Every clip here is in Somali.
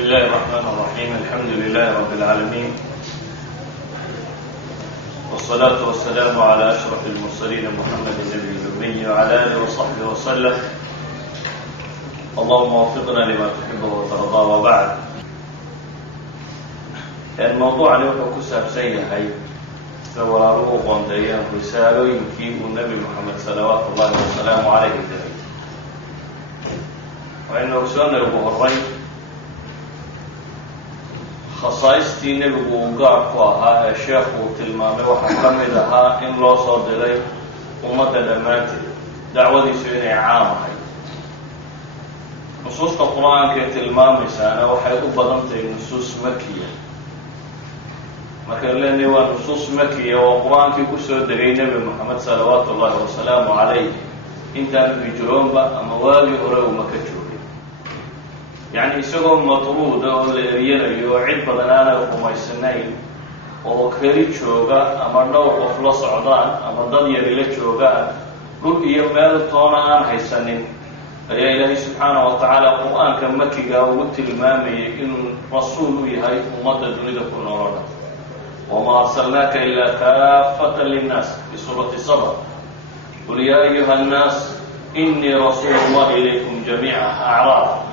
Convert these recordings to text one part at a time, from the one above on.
بسم الله الرحمن الرحيم. الحمد لله رب العالمين، والصلاة والسلام على أشرف المرسلين محمد النبي الأمي وعلى آله وصحبه وسلم. اللهم وفقنا لما تحب وترضى. وبعد، الموضوع اللي هو كسب سيئة سواء قنديان رسالة يمكن النبي محمد صلوات الله وسلامه عليه وسلم. وإن رسولنا البهرين خصائصتي نبغو قارقوها الشيخ وتلمامي وحكمدها إن لو صدري ومدى دماتي دعوتي سويني عامة. نصوص القرآن كتلمامي سانا وحيث بدنتي نصوص مكية مثلا لأني ونصوص مكية وقرآن في كسر دقي نبي محمد صلوات الله وسلامه عليه انت بجرون بقى موالي أروا مكتشوري يعني يسوهم مطرود والريال يوعد بدنانا وقوم السنين وكري شوغا أما نوع وفلس عضان أما ضد يريل شوغا قل يمال طونان حيسنين يا إلهي سبحانه وتعالى القرآن كمكي قاوت المامي إن رسول يهي ومدى دنيا كنورنا وما أرسلناك إلا كافة للناس في سورة الصبر. قل يا أيها الناس إني رسول الله إليكم جميعا أعراض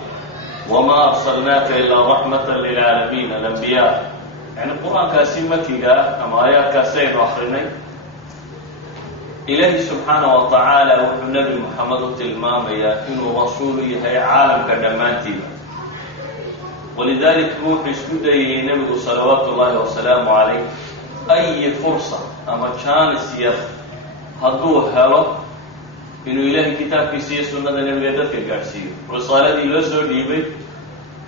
وما أرسلناك إلا رحمة للعالمين الأنبياء. يعني القرآن كاسين مكي أما آيات كاسين وآخرين إلهي سبحانه وتعالى والنبي محمد التلمامي إنه رسول يهي عالم كدماتي. ولذلك روح يسكده نبي صلوات الله وسلامه عليه أي فرصة أما كان سير هدوه هلا إنه إلهي كتاب في سير سنة النبي يدك قارسيه رسالة دي لسه ديبي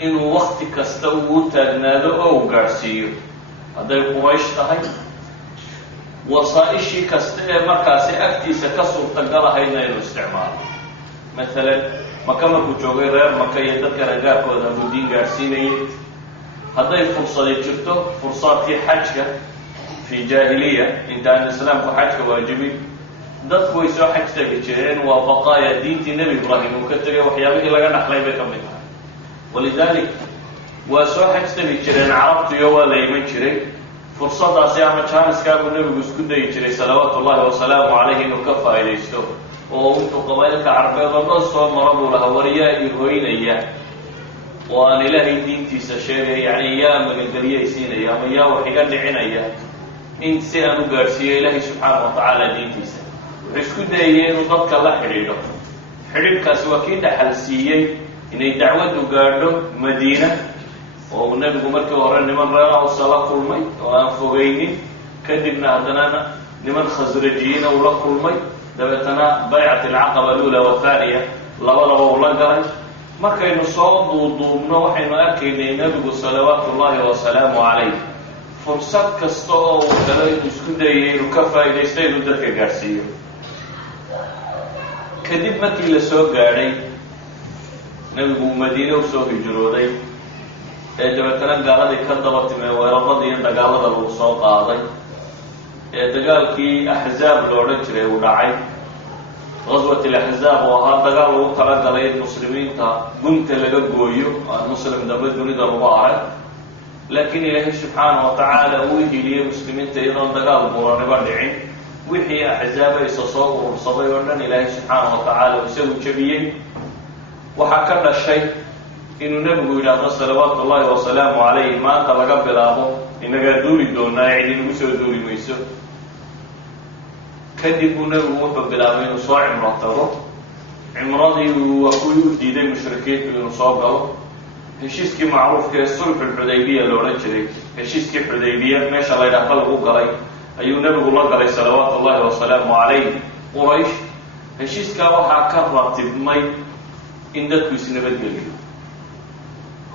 إنه وقت كستوه تجناده أو قارسيه هذا القريش تهي وصائشي كستوه مركاسي أكتي سكسر تقرأ هينا الاستعمال. مثلا مكان كوجوغي غير مكان يذكر أجاكو هذا الدين قارسيني هذا الفرصة اللي شفته فرصات في حج في جاهلية إن كان الإسلام كحج واجبي ضد كويسو حج تجرين وبقايا دين النبي إبراهيم وكتر وحيابه إلا كان أخلي بكملها. ولذلك وسو حج تجرين عرفت يوا ليمن شري فرصة أسيام كان سكاب النبي بسكده يجري صلوات الله وسلامه عليه وكفى إليستو وأنتم قبائلك عربية ضرصوا مربوا لها ورياء يهوين إياه وأن إلهي دينتي سشيري يعني إياه من القرية يسين إياه وإياه وحقان لعين إياه إنت سيئنو قارسية إلهي سبحانه وتعالى دينتي سا وحسكو دايين وضبك الله حريده حريبك سواكين حلسيين إن دعوته قارده مدينة والنبي قمرك وهران نمن رأى وصلاة المي وأنفقيني كدبنا هدنانا نمن خزرجيين ولق المي دبتنا بيعة العقبة الأولى والثانية لولا قرن markaynu soo duuduubno waxaynu arkaynay nabigu salawaatullaahi wasalaamu calayh fursad kasta oo uu helo inuu isku dayay inuu ka faa'iidaysto inuu dadka gaadhsiiyo. kadib markii la soo gaadhay nabigu madiine u soo hijrooday ee dabeetana gaaladii ka daba timay weerarada iyo dagaalada lagu soo qaaday ee dagaalkii axzaab lo odhan jiray uu dhacay غزوة الأحزاب وها دقال وطلع قليل المسلمين قمت لقويه المسلم دبيت ونيد المبارك لكن إلهي سبحانه وتعالى ويجي لي مسلمين أيضا دقال مراني بردعين ويحيى أحزاب يسصوه ورصبي ورنان إلهي سبحانه وتعالى ويسوي جبيين وحكرنا الشيء إنه نبقوا إلى صلوات الله وسلامه عليه ما تلقى بلابه إنه دوري دونا يعيدين ويسوي دوري ميسو كدبوا نبي وحب بالأمين وصاع عمرته عمرضي وكل ديدي مشركين بنصابه هالشيء معروف كالصلح الحديبية اللي ورجري هالشيء الحديبية ما شاء الله يدخل وقري أيو نبي الله عليه صلوات الله وسلامه عليه قريش هالشيء كواحد كرر تبمي إن دتو سنبت قليل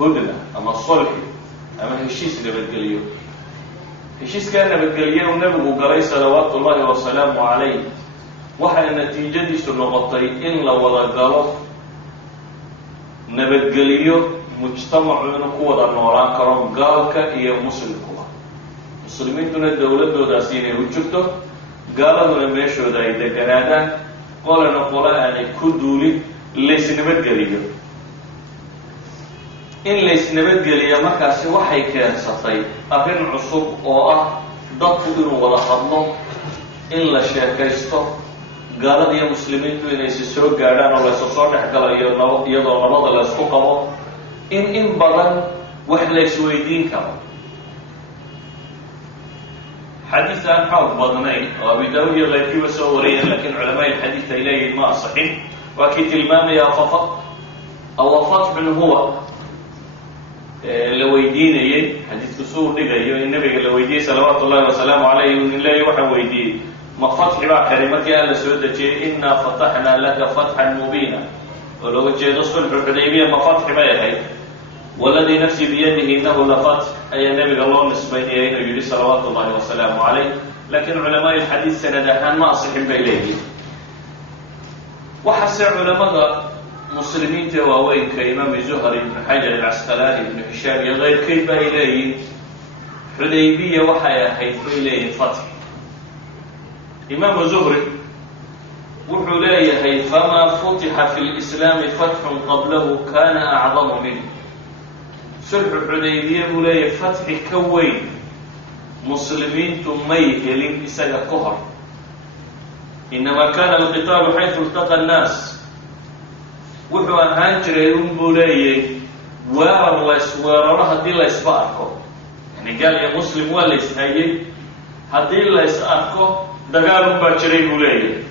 هدنا أما الصلح أما هالشيء سنبت قليل هشيس كان بالجلية والنبي وقري صلوات الله وسلامه عليه وحنا النتيجة دي سنغطي إن لو ورقلوا نبت جلية مجتمع من قوة النوران كرام قالك إيه مسلم قوة مسلمين دون الدولة دو داسين وجدته قالوا دون ميشو دا إذا كنادا قال نقول أنا كدولي ليس نبت جلية in laysnabadgeliya markaasi waxay keensatay arrin cusub oo ah dadku inuu wada hadlo, in la sheekaysto, gaalada iyo muslimiintu inaysi soo gaadhaan oo laysu soo dhex galayo iyadoo nabada laysku qabo, in badan wax laysweydiin karo. xadiis aan xoog badnayn oo abi daawud iyo qayrkiiba soo wariyeen laakiin culamaa ilxadiid ay leeyihiin ma asaxin, waa kii tilmaamaya awafatxun huwa la weydiinayey xadiidku suu dhigayo in nabiga la weydiiyey salawaatu ullahi wasalaamu calayh uu nin leeya waxaan weydiiyey ma fatxi baa kari markii alla soo dejiyey innaa fataxnaa laka fatxan mubiina oo looga jeedo sulxu xudaybiya ma fatxi bay ahayd, waladii nafsii biyadihi innahu la fatx ayaa nabiga loo nisbaynaya inuu yidhi salawaatu ullahi wasalaamu calayh, laakiin culamaa ilxadiid sanad ahaan ma asixin bay leeyihin. waxaase culamada muslimiinta waaweynka imaam zuhri, ibnu xajar alcasqalaani, ibnu hishaam iyo qayrkeyd ba ay leeyihin xudaybiya waxay ahayd bay leeyihin fatx. imaamu zuhri wuxuu leeyahay famaa futixa fi lislaami fatxun qablahu kana acdamu minh. sulxu xudaybiya buu leeyahay fatxi ka weyn muslimiintu may helin isaga ka hor. inamaa kana alqitaalu xaytu iltaqa annaas, wuxuu ahaan jiray unbuu leeyay weerar laysweeraro haddii laysba arko, yani gaal iyo muslim waa layshayay, haddii lays arko dagaal unbaa jiray buu leeyahay.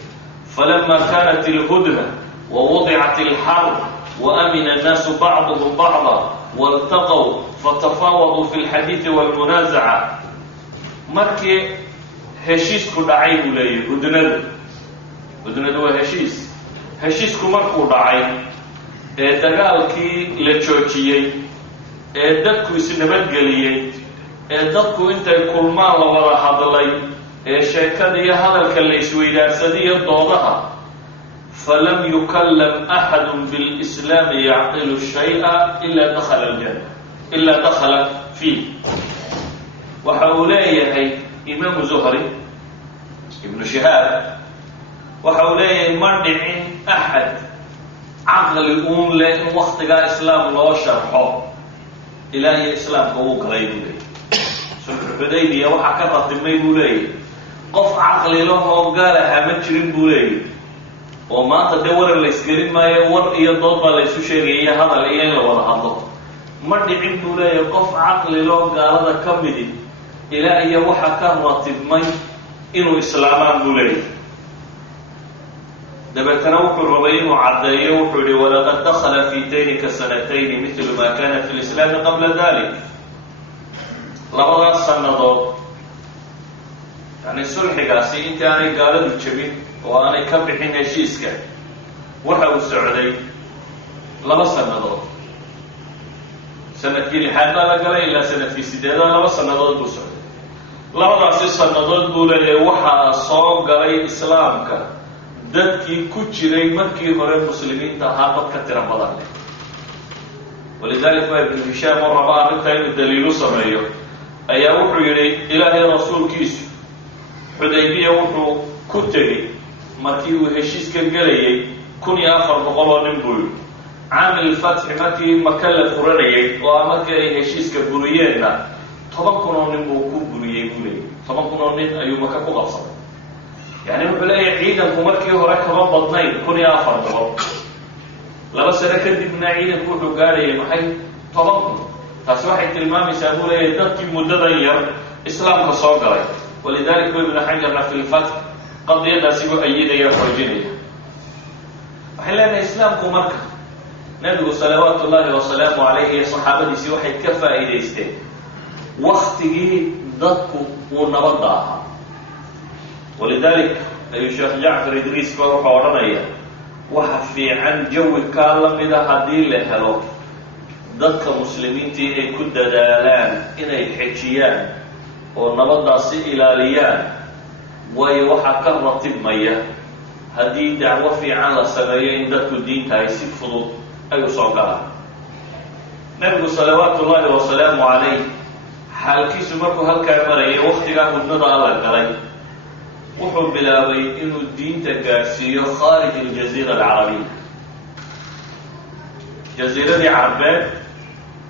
falama kanat ilhudna wawadicat ilxarb waamina annaasu bacduhum bacda waltaqow fatafaawaduu fi lxadiidi walmunaazaca, markii heshiisku dhacay buu leeyahay hudnadu waa heshiisku markuu dhacay ee dagaalkii la joojiyey ee dadku isnabadgeliyey ee dadku intay kulmaan la wada hadlay ee sheekada iyo hadalka la isweydaarsadaiyo doodaha, falam yukallam axadu bilslaami yacqilu shay'a ilaa dakhala fiih. waxa uu leeyahay imaamu zuhri, ibnu shihaab waxa uu leeyahay ma dhicin axad caqli uun leh in waktigaa islaam loo sharxo ilaa iyo islaamka uu galay buu leeyahy. sulxu xudaybiya waxaa ka ratibmay buu leeyahy qof caqli lahoo gaalaha ma jirin buu leeyahy, oo maanta dee warar laysgelin maayo, war iyo dood baa laysu sheegaya iyo hadal iyo in la wada hadlo. ma dhicin buu leeyahay qof caqli loo gaalada ka midi ilaa iyo waxa ka ratibmay inuu islaamaan buu leeyahy. dabeetana wuxuu rabay inuu caddeeyo, wuxuu yihi walaqad dakhala fi daynika sanatayni mitlu ma kana fi lislaami qabla dalik. labadaas sannadood yani sulxigaasi intii aanay gaaladu jebin oo aanay ka bixin heshiiska waxa uu socday 2 sannadood. sanadkii 6aad baa la galay ilaa sanadkii 8aad 2 sannadood buu socday. labadaasi sannadood buu leeyahay waxaa soo galay islaamka dadkii ku jiray markii hore muslimiinta ahaa dad ka tira badan leh. walidalik baa ibnu hishaam oo raba arrintaa inuu daliilu sameeyo ayaa wuxuu yidhi ilaahay rasuulkiisu xudaybiya wuxuu ku tegey markii uu heshiiska gelayay 1400 oo nin buu yidhi. caamil fatxi markii maka la furanayay oo markii ay heshiiska buriyeenna 10,000 oo nin buu ku buriyey buu leeyay. 10,000 oo nin ayuu maka ku qabsaday. yani wuxuu leeyahay ciidanku markii hore kama badnayn 1400, 2 sano kadibna ciidanku wuxuu gaadhayay maxay 10,000. taasi waxay tilmaamaysaa buu leeyahay dadkii muddadan yar islaamka soo galay. walidalik bu ibnu xajarna fi lfatx qadiyadaasi buu ayidaya xoojinaya. waxay leenahay islaamku marka nabigu salawaatu ullahi wasalaamu calayhi iyo saxaabadiisii waxay ka faa'iidaysteen waktigii dadku uu nabadda ahaa. walidalik ayuu sheekh jacfar idriiska wuxuu odhanaya waxa fiican jawi kaa la mida haddii la helo dadka muslimiintii inay ku dadaalaan inay xejiyaan oo nabaddaasi ilaaliyaan, waayo waxaa ka ratibmaya haddii dacwo fiican la sameeyo in dadku diinta ay si fudud ay u soo galaan. nabigu salawaatu ullahi wasalaamu calayh xaalkiisu markuu halkaa marayay waktigaa hudnada alla galay wuxuu bilaabay inuu diinta gaadhsiiyo khaarij aljaziira alcarabiya. jaziiradii carbeed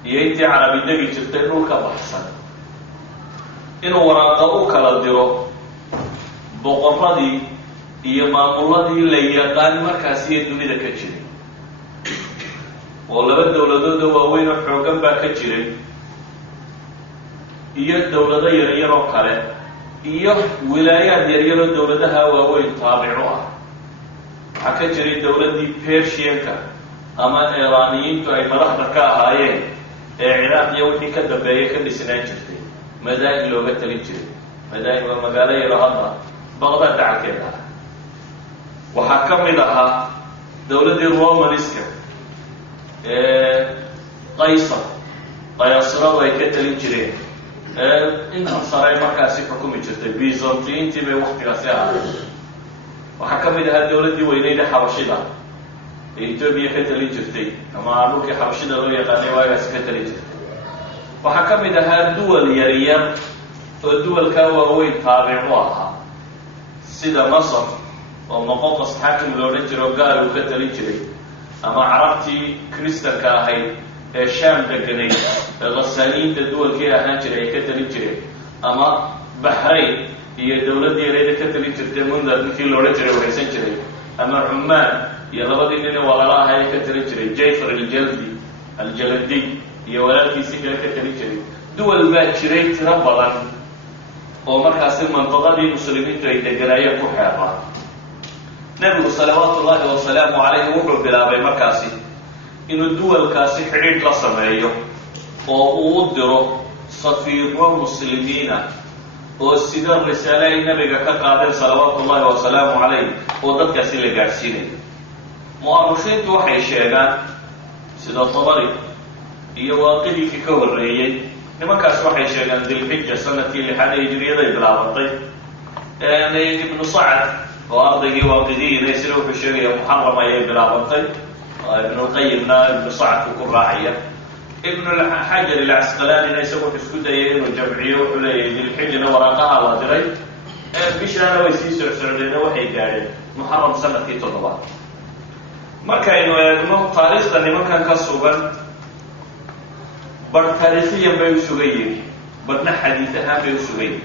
iyo intii carabi degi jirtay dhulka baxsan inuu waraaqa u kala diro boqorradii iyo maamuladii la yaqaan markaas iyo dunida ka jiray oo laba dowladooda waaweyn oo xoogan baa ka jiray iyo dowlado yaryar oo kale iyo wilaayaad yaryaroo dowladaha waaweyn taabico ah. waxaa ka jiray dowladdii persianka ama iiraaniyiintu ay madaxda ka ahaayeen ee ciraaq iyo wixii ka dambeeya ka dhisnaan jirtay madaa'in looga talin jiray. madaa'in waa magaalo yaro hadda baqdaad dacalkeeda ah. waxaa ka mid ahaa dowladdii romaniska qaysaradu ay ka talin jireen inta sare markaasi xukumi jirtay byzantiyiintii bay waktigaasi ahaayeen. waxaa ka mid ahaa dowladdii weyneyda xabashida ee etoobiya ka talin jirtay ama dhulkii xabashida loo yaqaanay waagaasi ka talin jirtay. waxaa ka mid ahaa duwal yaryar oo duwalkaa waaweyn taabic u ahaa sida masar oo moqoqos xaakim lo odhan jiro gaal uu ka talin jiray ama carabtii kristanka ahayd ee shaam deganayd ee khasaaniyiinta duwalkii ahaan jiray ay ka talin jireen ama baxrayn iyo dowladdii yareeda ka talin jirtay mundar ninkii lo odhan jiray waraysan jiray ama cumaan iyo labadii nin ee walaala ahay ee ka talin jiray jayfar aljaladi iyo walaalkiisii kale ka talin jiray. duwal baa jiray tiro badan oo markaasi mandiqadii muslimiintu ay deganaayeen ku xeeraa. nebigu salawaatu ullaahi wasalaamu calayhi wuxuu bilaabay markaasi inuu duwalkaasi xidhiidh la sameeyo oo uu u diro safiiro muslimiina oo sida risaale ay nabiga ka qaadeen salawaatu ullaahi wasalaamu calayh oo dadkaasi la gaadhsiinayo. mu'arikhiintu waxay sheegaan sida tabari iyo waaqidikii ka horreeyey nimankaas waxay sheegaan dilxija sanadkii 6 hijriyaday bilaabatay. ibnu sacd oo ardaygii waaqidiyiina isna wuxuu sheegaya muxaram ayay bilaabantay. ibnulqayimna ibnu sacdku ku raacaya. ibnuxajar alcasqalaanina isagu wuxuu isku dayay inuu jamciyo wuxuu leeyahay dilxijna waraaqaha la diray bishaana way sii socsocdeen waxay gaadheen muxaram sanadkii 7. markaynu eegno taariikhda nimankan ka sugan bar taariikhiyan bay u sugan yihin barna xadiid ahaan bay u sugan yihin.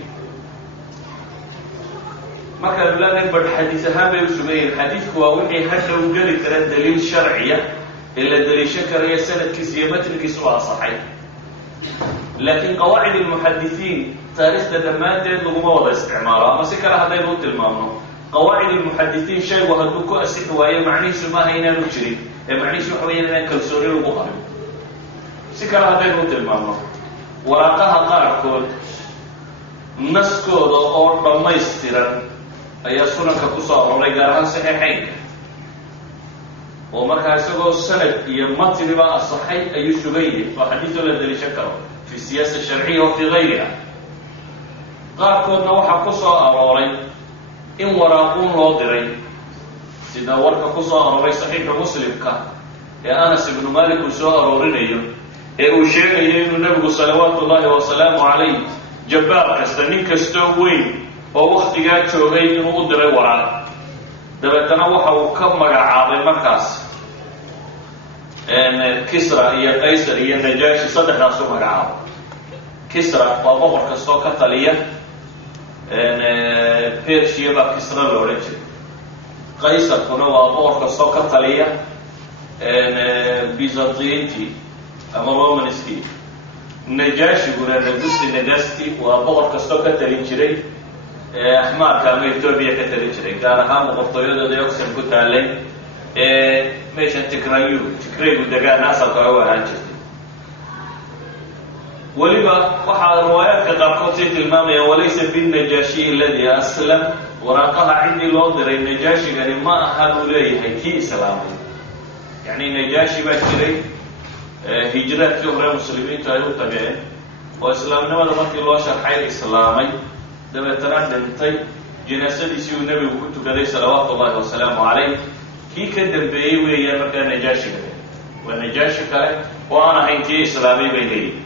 markaanu leenahay bar xadiid ahaan bay u sugan yihin xadiidku waa wixii hadhow geli kara daliil sharciya ee la daliishan karayo sanadkiisa iyo matnigiisu waa asaxay. laakiin qawaacid almuxadisiin taariikhda dhammaanteed laguma wada isticmaalo ama si kale haddaynu u tilmaamno qawaacid almuxadisiin shaygu hadduu ku asixi waayo macnihiisu maaha inaanu jirin ee macnihiisu waxa weya inaan kalsooni lagu qabin. si kale haddaynu u tilmaamno waraaqaha qaarkood naskooda oo dhammaystiran ayaa sunanka ku soo aroray gaar ahaan saxiixeynka oo markaa isagoo sanad iyo matniba asaxay ayuu sugan yahay oo xadiidoo la daliishan karo fi siyaasa sharciya wa fii gayriha. qaarkoodna waxaa ku soo arooray in waraaquun loo diray sida warka ku soo arooray saxiixa muslimka ee anas ibnu malik uu soo aroorinayo ee uu sheegayo inuu nebigu salawaatu ullaahi wasalaamu calayh jabbaar kasta nin kastoo weyn oo waktigaa joogay inuu u diray waraaq. dabeetana waxa uu ka magacaabay markaas kisra iyo qaysar iyo najaashi saddexdaasu magacaabo. kisra waa boqor kastoo ka taliya persia baa kisra la odhan jiray. qaysarkuna waa boqor kastoo ka taliya byzantiyiintii ama romanskii. najaashiguna nagasti waa boqor kastoo ka talin jiray axmaarka ama etoobiya ka talin jiray gaar ahaan boqortooyadooda oxen ku taalay meeshan tigraygu degaan asalka u ahaan jirtay. weliba waxaa riwaayaadka qaarkood sii tilmaamaya walaysa binnajaashiy aladii aslam waraaqaha ciddii loo diray najaashigani ma aha buu leeyahay kii islaamay. yacni najaashi baa jiray hijraadkii hore muslimiintu ay u tageen oo islaamnimada markii loo sharxay islaamay dabeetana dhintay jinaasadiisii uu nebigu ku tukaday salawaatu ullaahi wasalaamu calayh. kii ka dambeeyey weeyaan markaa najaashiga waa najaashi kale oo aan ahayn kii islaamay bay leeyihin.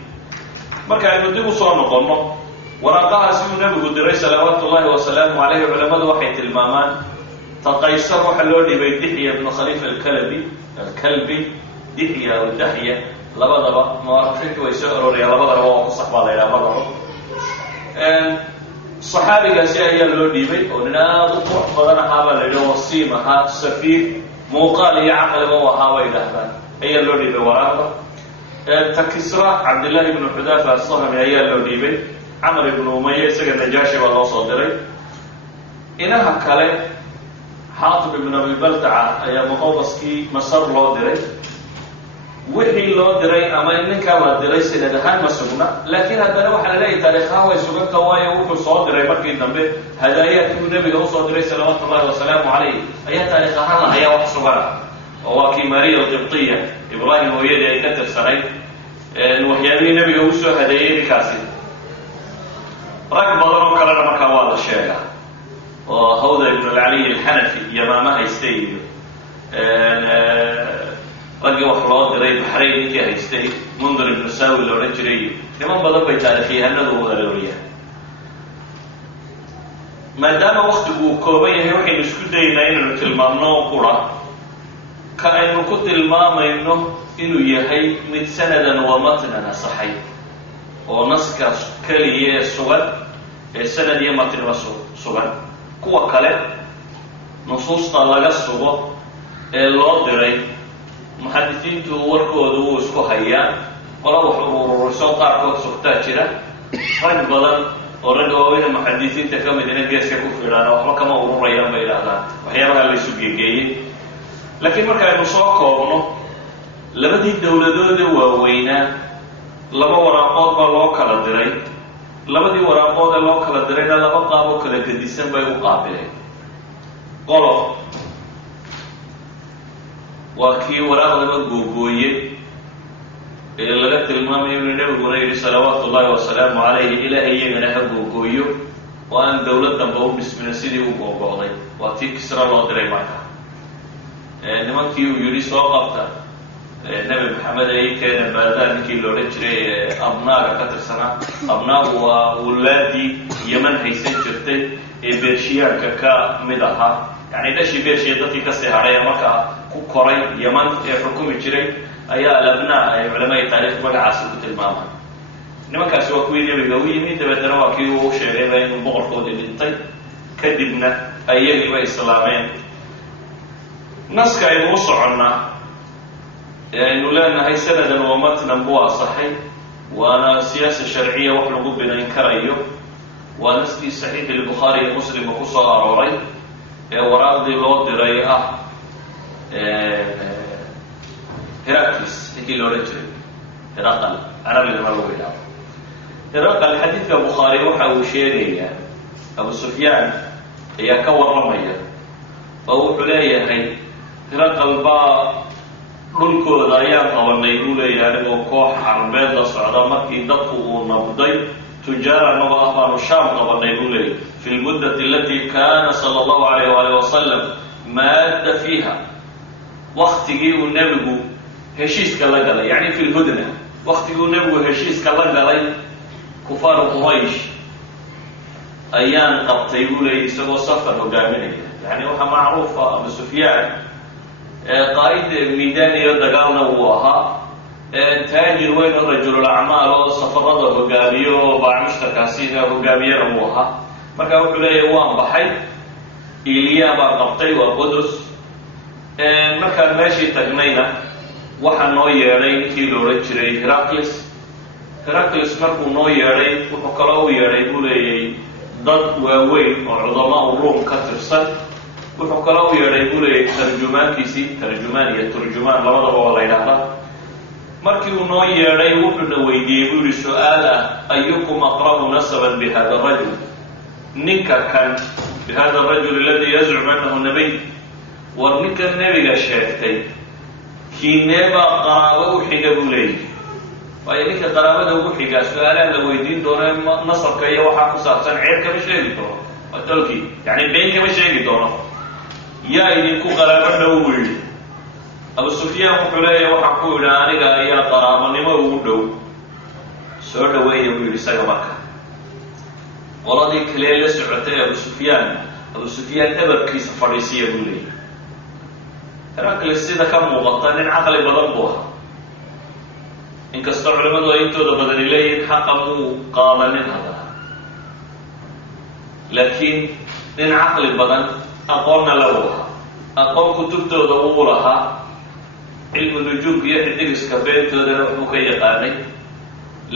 marka aynu dib u soo noqonno waraaqahaasi uu nebigu diray salawaatu ullaahi wasalaamu calayhi culammadu waxay tilmaamaan taqaysar waxaa loo dhibay dixya ibnu khaliifa alkalbi dixya aw dahya labadaba mu'arrikiintu way soo arooriyaan labadaba waa ku sax baa la yidhaha magaco saxaabigaasi ayaa loo dhiibay oo nin aad u qurux badan ahaa baa la yidhi wasiim ahaa safiir muuqaal iyo caqliba u ahaa bay yidhaahdaan ayaa loo dhiibay waraaqda takisra cabdillahi ibnu xudaafa asahmi ayaa loo dhiibay camar ibnu umaya isaga najaashi baa loo soo diray inaha kale xaatib ibn abi baltaca ayaa muqawqaskii masar loo diray wixii loo diray ama ninkaa la diray sanad ahaan ma sugna laakiin haddana waxaa la leeyahay taariikhaha way suganta waayo wuxuu soo diray markii dambe hadaayaadkii uu nabiga usoo diray salawaatu ullahi wasalaamu calayh ayaa taariikh ahaan lahayaa wax sugana oo waa kii mariya alqibtiya ibraahim hooyadii ay ka tirsanayd waxyaabihii nabiga uu soo hadeeyey ninkaasi rag badan oo kalena markaa waa la sheegaa oo hawda ibn alcaliy alxanafi yamaama haystay iyo raggii wax loo diray baxrayn ninkii haystay mundir ibnu saawi la odhan jiray iyo niman badan bay taarikhyahanadu wada looriyaan maadaama waktigu uu kooban yahay waxaynu isku dayaynaa inaynu tilmaamno qura ka aynu ku tilmaamayno inuu yahay mid sanadan wa matnan asaxay oo naskaas keliya ee sugan ee sanad iyo matniba sugan kuwa kale nusuusta laga sugo ee loo diray muxadisiintu warkooda wuu isku hayaan qola wax ururiso qaarkood sugtaa jira rag badan oo ragga waaweyne muxadisiinta ka mid ina geeska ku fiidhaan waxba kama ururayaan bay idhaahdaan waxyaabaha la isu geegeeyey laakiin markaaynu soo koobno labadii dowladooda waaweynaa laba waraaqood baa loo kala diray labadii waraaqood ee loo kala dirayna laba qaab oo kala gedisan bay u qaabileen qolo waa kii waraaqdaba googooyey ee laga tilmaamayo inuu nabiguna yidhi salawaatu ullahi wasalaamu calayhi ilaahay iyagana ha googooyo oo aan dowlad damba u dhismina sidii u googo'day waa tii kisra loo diray marka nimankii uu yidhi soo qabta nebi maxamed ay keena baadaan ninkii la odhan jiray abnaaga ka tirsanaa abnaagu waa wulaadii yeman haysan jirtay ee beershiyaanka ka mid ahaa yani dhashii beershiya dadkii kasii hadhay ee markaa ku koray yeman ee xukumi jiray ayaa alabnaa ay culamada taarikh magacaasi ku tilmaamaan nimankaasi waa kuwii nebiga u yimi dabeetana waa kii uu sheegayba inuu boqorkoodii dhintay kadibna ayagiiba islaameen naska aynu u soconnaa ee aynu leenahay sanadan wa matnan buu asaxay waana siyaasa sharciya wax lagu binayn karayo waa naskii saxiix albukhaari iyo muslimka ku soo arooray ee waraaqdii loo diray ah heraclis ninkii la odhan jiray heraqal carabigana lagu yidhaahdo heraqal xadiidka bukhaari waxa uu sheegayaa abu sufyaan ayaa ka warramaya oo wuxuu leeyahay heraqal baa dhulkooda ayaan qabanay buu leeyahay anigoo koox carbeed la socda markii dadku uu nabday tujaar anagoo ah baanu shaam qabanay buu leeyahay fi lmuddati alati kana sala allahu alayh waalih wasalam maadda fiiha waktigii uu nebigu heshiiska la galay yani fi lhudna waktigii uu nebigu heshiiska la galay kufaaru quraysh ayaan qabtay buu leeyahy isagoo safar hogaaminaya yani waxaa macruufa abu sufyaan qaa'id miidaan iyo dagaalna wuu ahaa taajir weyn oo rajululacmaal oo safarada hogaamiyo oo baacmushtarkaasiga hogaamiyana wuu ahaa marka wuxuu leeyahay waan baxay iliya baan qabtay waa qudus markaan meeshii tagnayna waxaa noo yeedhay ninkii la odhan jiray heraclis markuu noo yeedhay wuxuu kaloo u yeedhay buu leeyay dad waaweyn oo cudamaa u ruum ka tirsan wuxuu kaloo u yeedhay buu leeyay tarjumaankiisii tarjumaan iyo turjumaan labadaba waa la ydhaahdaa markii uu noo yeedhay wuxuuna weydiiyey buu yihi su-aal ah ayukum aqrabu nasaban bihada rajul ninka kan bihada arajul aladi yazcum annahu nabiy war ninkan nebiga sheegtay kiinee baa qaraabo u xiga buu leeyahy waayo ninka qaraabada ugu xigaa su-aalaha la weydiin doono nasabka iyo waxaa ku saabsan ceeb kama sheegi doono waa tolkii yani been kama sheegi doono yaa idinku qaraabo dhow buu yidhi abu sufyaan wuxuu leeyahay waxaan ku yidhi aniga ayaa qaraabanimo ugu dhow soo dhaweeya buu yidhi isaga marka qoladii kalee la socotay abu sufyaan dhabarkiisa fadhiisiya buu leeyahy heraclis sida ka muuqata nin caqli badan buu ahaa inkastoo culimadu ay intooda badani leeyihiin xaqa muu qaadanin haddana laakiin nin caqli badan aqoonna la lahaa aqoon kutubtooda uu lahaa cilmu nujuumka iyo xidigiska beentoodana wuxuu ka yaqaanay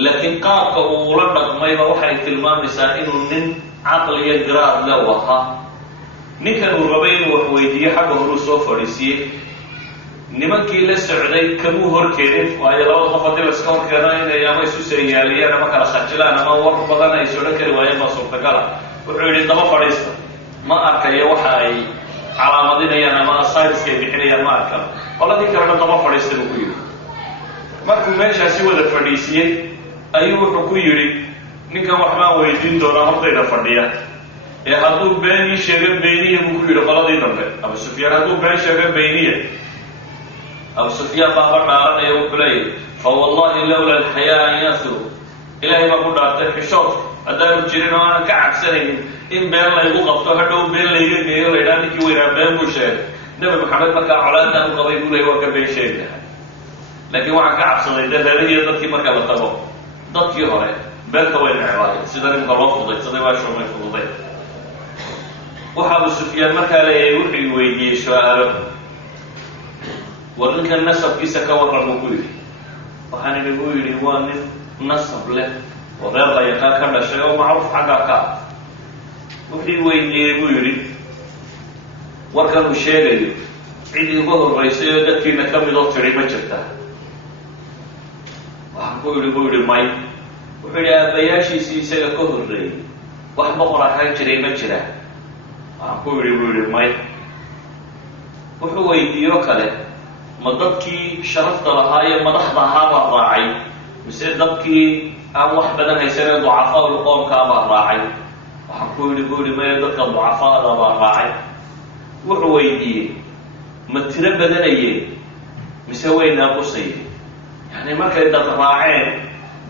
laakiin qaabka uu ula dhaqmayba waxay tilmaamaysaa inuu nin caqliya garaad le u ahaa ninkan uu rabay inuu wax weydiiyo xagga horuu soo fadhiisiyey nimankii la socday kamuu horkeenin waayo labada qof haddii laska horkeeno inay ama isu seeyaaliyaan ama kala khajilaan ama war badan ay sodhan kari waayeen baa suurtagala wuxuu yidhi daba fadhiista ma arkayo waxa ay calaamadinayaan ama sayniska ay bixinayaan ma arkano qoladii kalena daba fadhiista buu ku yidhi markuu meeshaasi wada fadhiisiyey ayuu wuxuu ku yidhi ninkan waxbaan weydiin doonaa hortayda fadhiya ee hadduu been ii sheega beyniya buu ku yidhi qoladii dambe abu sufyaan hadduu been sheega beyniya abu sufyaan baaba dhaaranaya wuxuu leeyahy fa wallahi lawla alxayaa an yasru ilaahay baa ku dhaartay xishood haddaanu jirin oo aanan ka cabsanaynin in been laygu qabto hadhow been layga geeyo laydhaa ninkii weynaa been buu sheegay nebi maxamed markaa colaadaan u qabay buu leeyay waa ka been sheegi lahaa laakiin waxaan ka cabsaday dareerihiyo dadkii marka la tago dadkii hore beenta way necbaayeen sida nimka loo fudaysaday waa shumay fududay waxa abu sufyaan markaa leeyahay wuxuu weydiiyey su-aalo war ninkan nasabkiisa ka warran buu ku yidhi waxaan idhi buu yidhi waa nin nasab leh oo reer la yaqaan ka dhashay oo macruuf xaggaa ka ah wuxuu weydiiyey buu yidhi warkan uu sheegayo cid iga horraysay oo dadkiina ka midoo tidhi ma jirta waxaan ku yidhi buu yidhi may wuxuu yidhi aabbayaashiisii isaga ka horreeyey wax boqor ahaan jiray ma jira waxaan ku yidhi buu yidhi may wuxuu weydiiyo kale ma dadkii sharafta lahaa iyo madaxda ahaabaa raacay mise dadkii aan wax badan haysanee ducafaadu qoomkaabaa raacay waxaan ku yidhi buu yidhi maya dadka ducafaada baa raacay wuxuu weydiiyey ma tiro badanayeen mise way naaqusayeen yani markay dad raaceen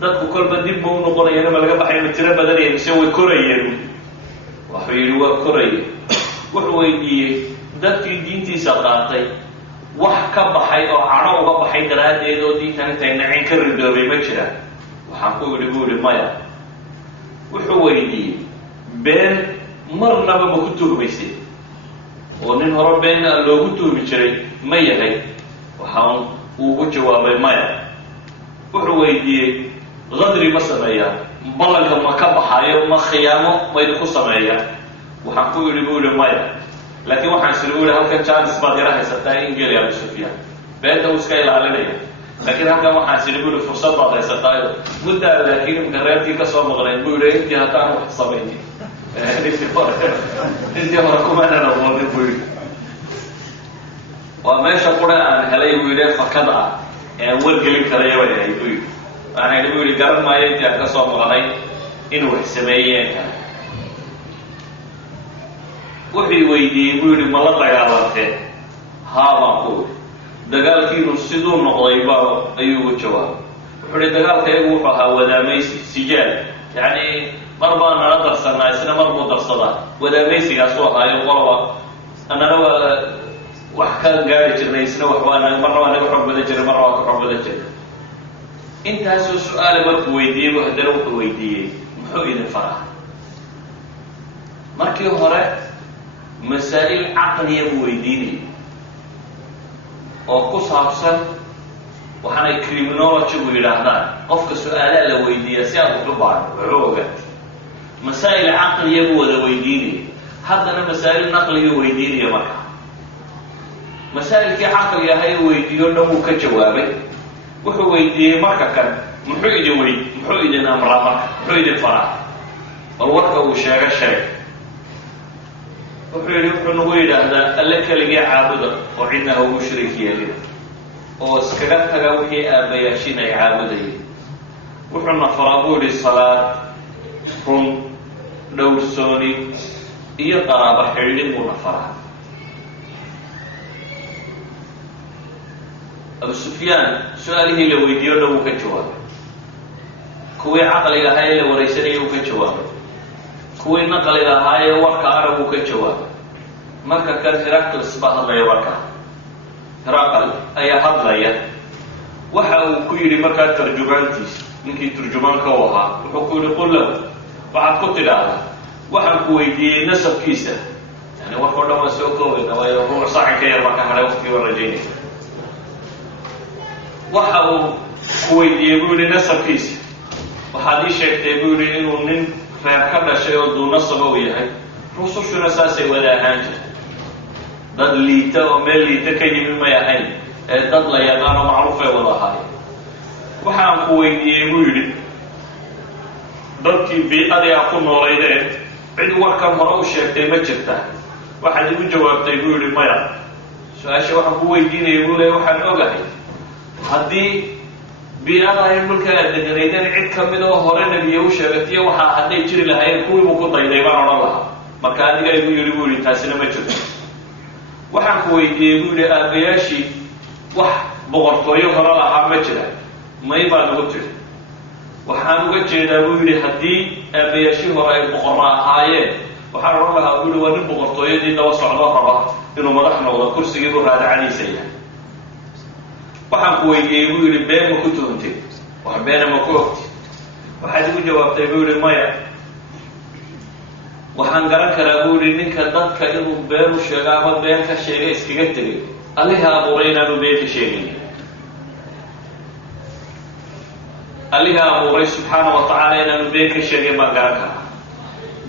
dadku kolba dib ma u noqonayeen ma laga baxay ma tiro badanayeen mise way korayeen wuxuu yidhi waa korayeen wuxuu weydiiyey dadkii diintiisa qaatay wax ka baxay oo cadho uga baxay daraaddeed oo diintan intay nacin ka ridoobay ma jiraan waxaan ku yidhi buu yidhi maya wuxuu weydiiyey been marnaba ma ku tuhmaysay oo nin hore beena loogu tuhmi jiray ma yahay waxaan ugu jawaabay maya wuxuu weydiiyey qadri ma sameeyaa ballanka ma ka baxayo ma khiyaamo maydinku sameeyaa waxaan ku yidhi buu yidhi maya laakiin waxaan isla u yihi halkan jaanis baad yara haysataa in geli abu sufyaan beenta uu iska ilaalinaya laakiin halkan waxaan isla bu yihi fursad baad haysataayo muddaa laakiin imka reerkii kasoo maqnayn buu yihi intii haddaan wax samaynin intii hore kumaanan aqoonin buu yihi waa meesha qura aan helay buu yidhi fakada ah ee aan wargelin karaya bay ahayd buu yidhi waxaan idhi buu yihi garan maayo intii aan kasoo maqnay inuu wax sameeyeen kale wuxuu weydiiyey buu yidhi ma la dagaalanteen haa baan ku uri dagaalkiinu siduu noqday baa ayuu ugu jawaabay wuxuu ihi dagaalka iyagu wuxuu ahaa wadaamaysi sijaal yacni mar baa nala darsanaa isna mar buu darsadaa wadaamaysigaasuu ahaayo qoloba annana waa wax ka gaari jirnay isna marna waa naga xog badan jiray marna waa ka xog badan jiray intaasoo su-aala markuu weydiiyey bu haddana wuxuu weydiiyey muxuu idin faraha markii hore masaa'il caqliya buu weydiinayay oo ku saabsan waxaanay criminology buu yidhaahdaan qofka su-aalaa la weydiiya si aad uxu baano wuxuu ogaatay masaa'il caqliya buu wada weydiinayay haddana masaa'il naqliga weydiinaya marka masaa'ilkii caqliga ahay weydiiyo dhan wuu ka jawaabay wuxuu weydiiyey marka kan muxuu idin amraa marka muxuu idin faraa bal warka uu sheega sheeg wuxuu yidhi wuxuu nagu yidhaahdaa alle keligii caabuda oo cidna ha ugu shariik yeelina oo iskaga taga wixii aabbayaashin ay caabudayeen wuxuuna faraa buu yidhi salaad run dhowrsooni iyo qaraaba xidhiidhin buuna faraa abu sufyaan su-aalihii la weydiiyo o dhan wuu ka jawaabay kuwii caqliga ahaa ee la waraysanayay wuu ka jawaabay kuwii naqliga ahaayee warka arag uu ka jawaabay marka kan heracles baa hadlaya warka heraqal ayaa hadlaya waxa uu ku yidhi markaa tarjumaantiisa ninkii turjumaanka u ahaa wuxuu ku yidhi qul lahu waxaad ku tidhaahdaa waxaan ku weydiiyey nasabkiisa yani warkao dhan waan soo koobeyna waayo ruuc saacin ka yar marka hadhay waqtigii waan rajaynaya waxa uu ku weydiiyey buu yidhi nasabkiisa waxaad ii sheegtay buu yidhi inuu nin reer ka dhashay oo duu nasaba u yahay rusushuna saasay wada ahaan jirta dad liita oo meel liita ka yimi may ahayn ee dad la yaqaano macruufay wada ahaay waxaan ku weydiiyey buu yidhi dadkii bii'adii a ku noolaydeen cid warkan hore u sheegtay ma jirtaa waxaad igu jawaabtay buu yidhi maya su-aasha waxaan ku weydiinayay buu leey waxaan ogahay haddii bii'adahay marka aad deganaydeen cid ka mid oo hore nebiye u sheegatiyo waxaa hadday jiri lahaayeen kuwiibu ku dayday baan odhan lahaa marka adiga igu yidhi buu yidhi taasina ma jirto waxaan ku weydiiyey buu yidhi aabbayaashii wax boqortooyo hore lahaa ma jira may baad ugu tiri waxaan uga jeedaa buu yidhi haddii aabbayaashii hore ay boqorro ahaayeen waxaan odhan lahaa buu yidhi waa nin boqortooyadii daba socdo raba inuu madax noqdo kursigiibu raadacadiisa yahay waxaan ku weydiiyey buu yidhi been ma ku tuhumtay wax beena ma ku ogti waxaad igu jawaabtay buu yidhi maya waxaan garan karaa buu yidhi ninka dadka inuu been u sheego ama been ka sheega iskaga tegay allihii abuuray inaanu been ka sheegin allihii abuuray subxaana wa tacaala inaanu been ka sheegin baan garan karaa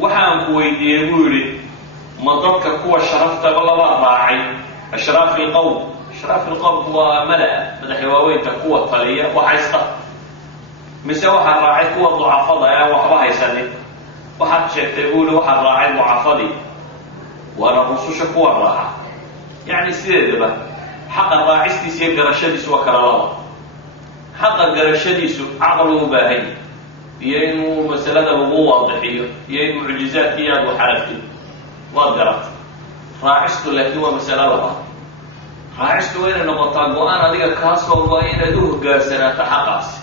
waxaan ku weydiiyey buu yidhi ma dadka kuwa sharaftaba laba raacay ashraafi ilqowm ashraafi ilqowm waa madaxa waaweynta kuwa taliya wax haysta mise waxaa raacay kuwa ducafada ee aan waxba haysanin waxaad sheegtay buu yidhi waxaad raacay ducafadii waana rususha kuwa raaca yacni sideedaba xaqa raacistiisa iyo garashadiisu waa kala laba xaqa garashadiisu caqli u baahan iyo inuu masalada lagu waadixiyo iyo in mucjizaadkii aad wax aragtid waad garatay raacistu laakiin waa masalo labaad raacistu waa inay noqotaa go-aan adiga kaasoo waa inaad u hogaansanaato xaqaasi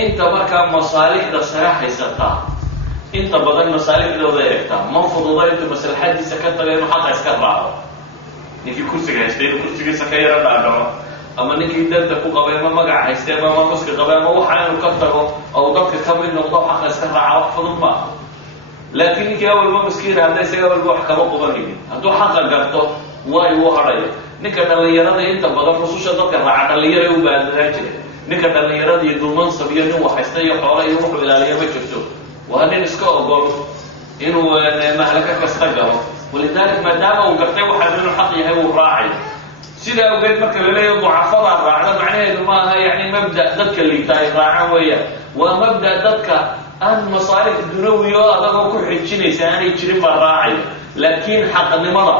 inta markaa masaalixda sare haysataa inta badan masaalixdooda eegtaa ma fududa intuu maslaxadiisa ka taga inuu xaqa iska raaco ninkii kursiga haystay inuu kursigiisa ka yaro dhaadhaco ama ninkii danta ku qabay ama magac haystay ama maamuska qabay ama waxa inuu ka tago oo dadka ka mid noqdo xaqa iska raaca wax fudud maaha laakiin ninkii awalba miskiin hadda isaga awalba wax kama qubanaynin hadduu xaqa garto waay uu hadhaya ninka dhallinyarada inta badan rususha dadka raaca dhallinyara u baadanaan jira ninka dhallinyarada iyo dulmansab iyo nin wax haysta iyo xoolo iyo wuxuu ilaaliya ma jirto waa nin iska ogol inuu mahlaka kasta galo walidalik maadaama uu gartay waxaa inuu xaq yahay uu raacayo sidaa ogeed marka la leeyahay ducafadaa raacda macnaheedu maaha yani mabda dadka liita ay raacaan weeyaan waa mabda dadka aan masaalix dunawi oo adagoo ku xijinaysa aanay jirin baa raacaya laakiin xaqnimada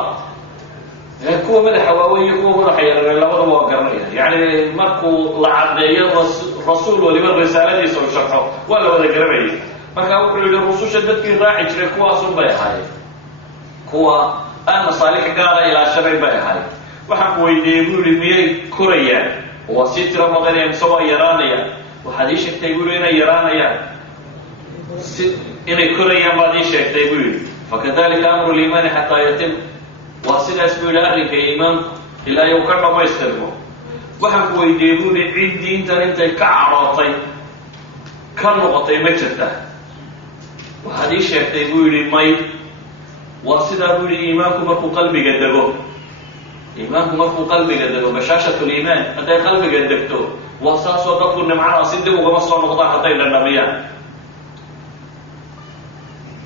kuwa madaxa waaweyn iyo kuwa madaxa yareere labadaba waa garanaya yani markuu la caddeeyo rasuul waliba risaaladiisa u sharxo waa la wada garanayay marka wuxuu yidhi rususha dadkii raaci jiray kuwaasun bay ahaayeen kuwa aan masaalix gaara ilaashanayn bay ahaayeen waxaan ku weydiiyey buu yidhi miyay korayaan waa sii tiro badanaya mise waa yaraanayaan waxaad ii sheegtay buu yidhi inay yaraanayaan inay korayaan baad ii sheegtay buu yidhi fakadalika amru liimaani xataa yatim waa sidaas buu yidhi arrinka iimaanku ilaa iyu ka dhammaystirmo waxaan ku weydiiyey buu yidhi cid diintan intay ka cadhootay ka noqotay ma jirta waxaad ii sheegtay buu yidhi may waa sidaa buu yidhi iimaanku markuu qalbiga dego iimaanku markuu qalbiga dego bashaashatuliimaan hadday qalbiga degto waa saasoo dadku nimcada si dib ugama soo noqdaan hadday dhandhamiyaan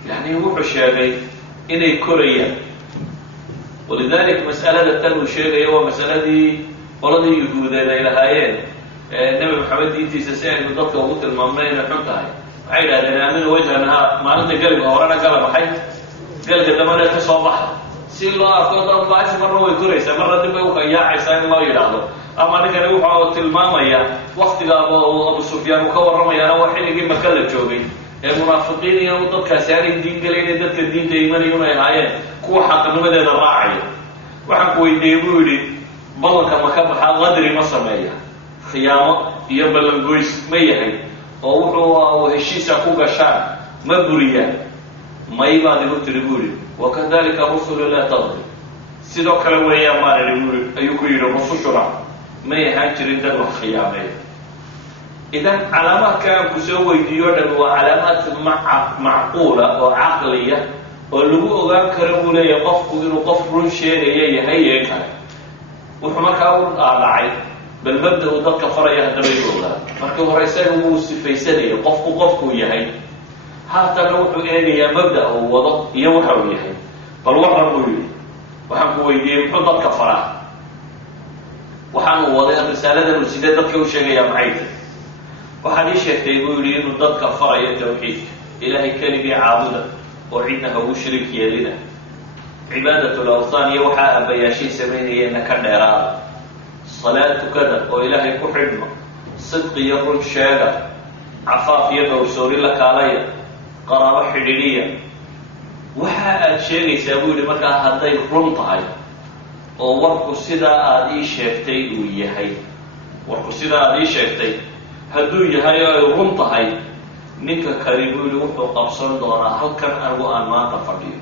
yani wuxuu sheegay inay korayaan walidalik mas'alada tan uu sheegayo waa masaladii qoladii yuhuudeed ay lahaayeen nebi maxamed diintiisa si aynu dadka ugu tilmaamnay inay xun tahay waxay yidhahdeen aaminu wajhanaha maalinta gelibka horena gala baxay gelka dambana ka soo baxa si loo arko dad baashi marna way koraysaa marna dib bay ukayaacaysaa in loo yidhaahdo ama ninkani wuxuu tilmaamaya waktigaaba uu abu sufyaan uu ka warramayaana waa xilligii maka la joogay ee munaafiqiin iyo dadkaasi aanay diin gelayna dadka diinta imanaya unay ahaayeen kuwa xaqnimadeeda raacaya waxaan ku weydiiyey buu yidhi ballanka maka baxaa qadri ma sameeya khiyaamo iyo ballangoys ma yahay oo wuxuu heshiisa ku gashaan ma buriyaan may baad igu tiri buu yidhi wakadalika rusulu laa tadri sidoo kale weeyaan baan idhi buu yidhi ayuu ku yidhi rusushuna ma yahaan jirin dad wax khiyaameeya. idan calaamaadka aan ku soo weydiiyo dhan waa calaamaad macquula oo caqliya oo lagu ogaan karo buu leeyahay qofku inuu qof run sheegaya yahay ee kale. wuxuu markaa u dhaadhacay bal mabda uu dadka faraya haddaba inuu ogaa. markii hore isaga wuu sifaysanaya qofkuu yahay, haatana wuxuu eegayaa mabda uu wado iyo waxa uu yahay. bal waran buu yidhi, waxaan ku weydiiyey muxuu dadka faraa, waxaan uu waday risaaladan uu sidee dadka u sheegayaa maxay tahay. waxaad ii sheegtay buu yidhi inuu dadka farayo tawxiidka, ilaahay keligii caabuda oo cidna ha ugu shariik yeelina, cibaadatul awthaan iyo waxaa aabbayaashiin samaynayeenna ka dheeraada, salaad tukada oo ilaahay ku xidhma, sidqi iyo run sheega, cafaaf iyo dhowrsoori la kaalaya, qaraabo xidhiidhiya. waxa aad sheegaysaa buu yidhi markaa hadday run tahay oo warku sidaa aada ii sheegtay uu yahay, warku sidaa aada ii sheegtay hadduu yahay oo ay run tahay, ninka kali buu yidhi wuxuu qabsan doonaa halkan anigu aan maanta fadhiyo.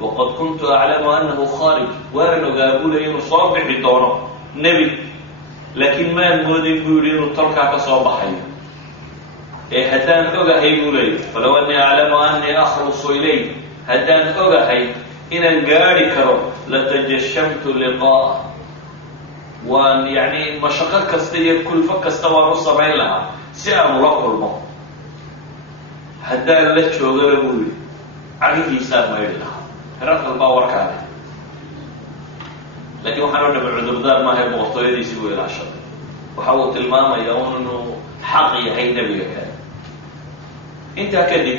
waqad kuntu aclamu annahu khaarij, waan ogaa buu leey inuu soo bixi doono nebi, laakiin maan moodin buu yidhi inuu tolkaa ka soo baxayo. ee haddaan ogahay buu leeyay falaw annii aclamu annii akhlusu ilayh, haddaan ogahay inaan gaadhi karo latajashamtu liqaa'ah, waan yacni mashaqo kasta iyo kulfo kasta waan u samayn lahaa si aan ula kulmo. haddaan la joogana buu yidhi carihiisaan maydhi lahaa. Herakal baa warkaale, laakiin waxaan oo dhama cudurdaar maahay, boqortooyadiisii buu ilaashaday. waxa uu tilmaamayaa inuu xaq yahay nebiga kale. intaa kadib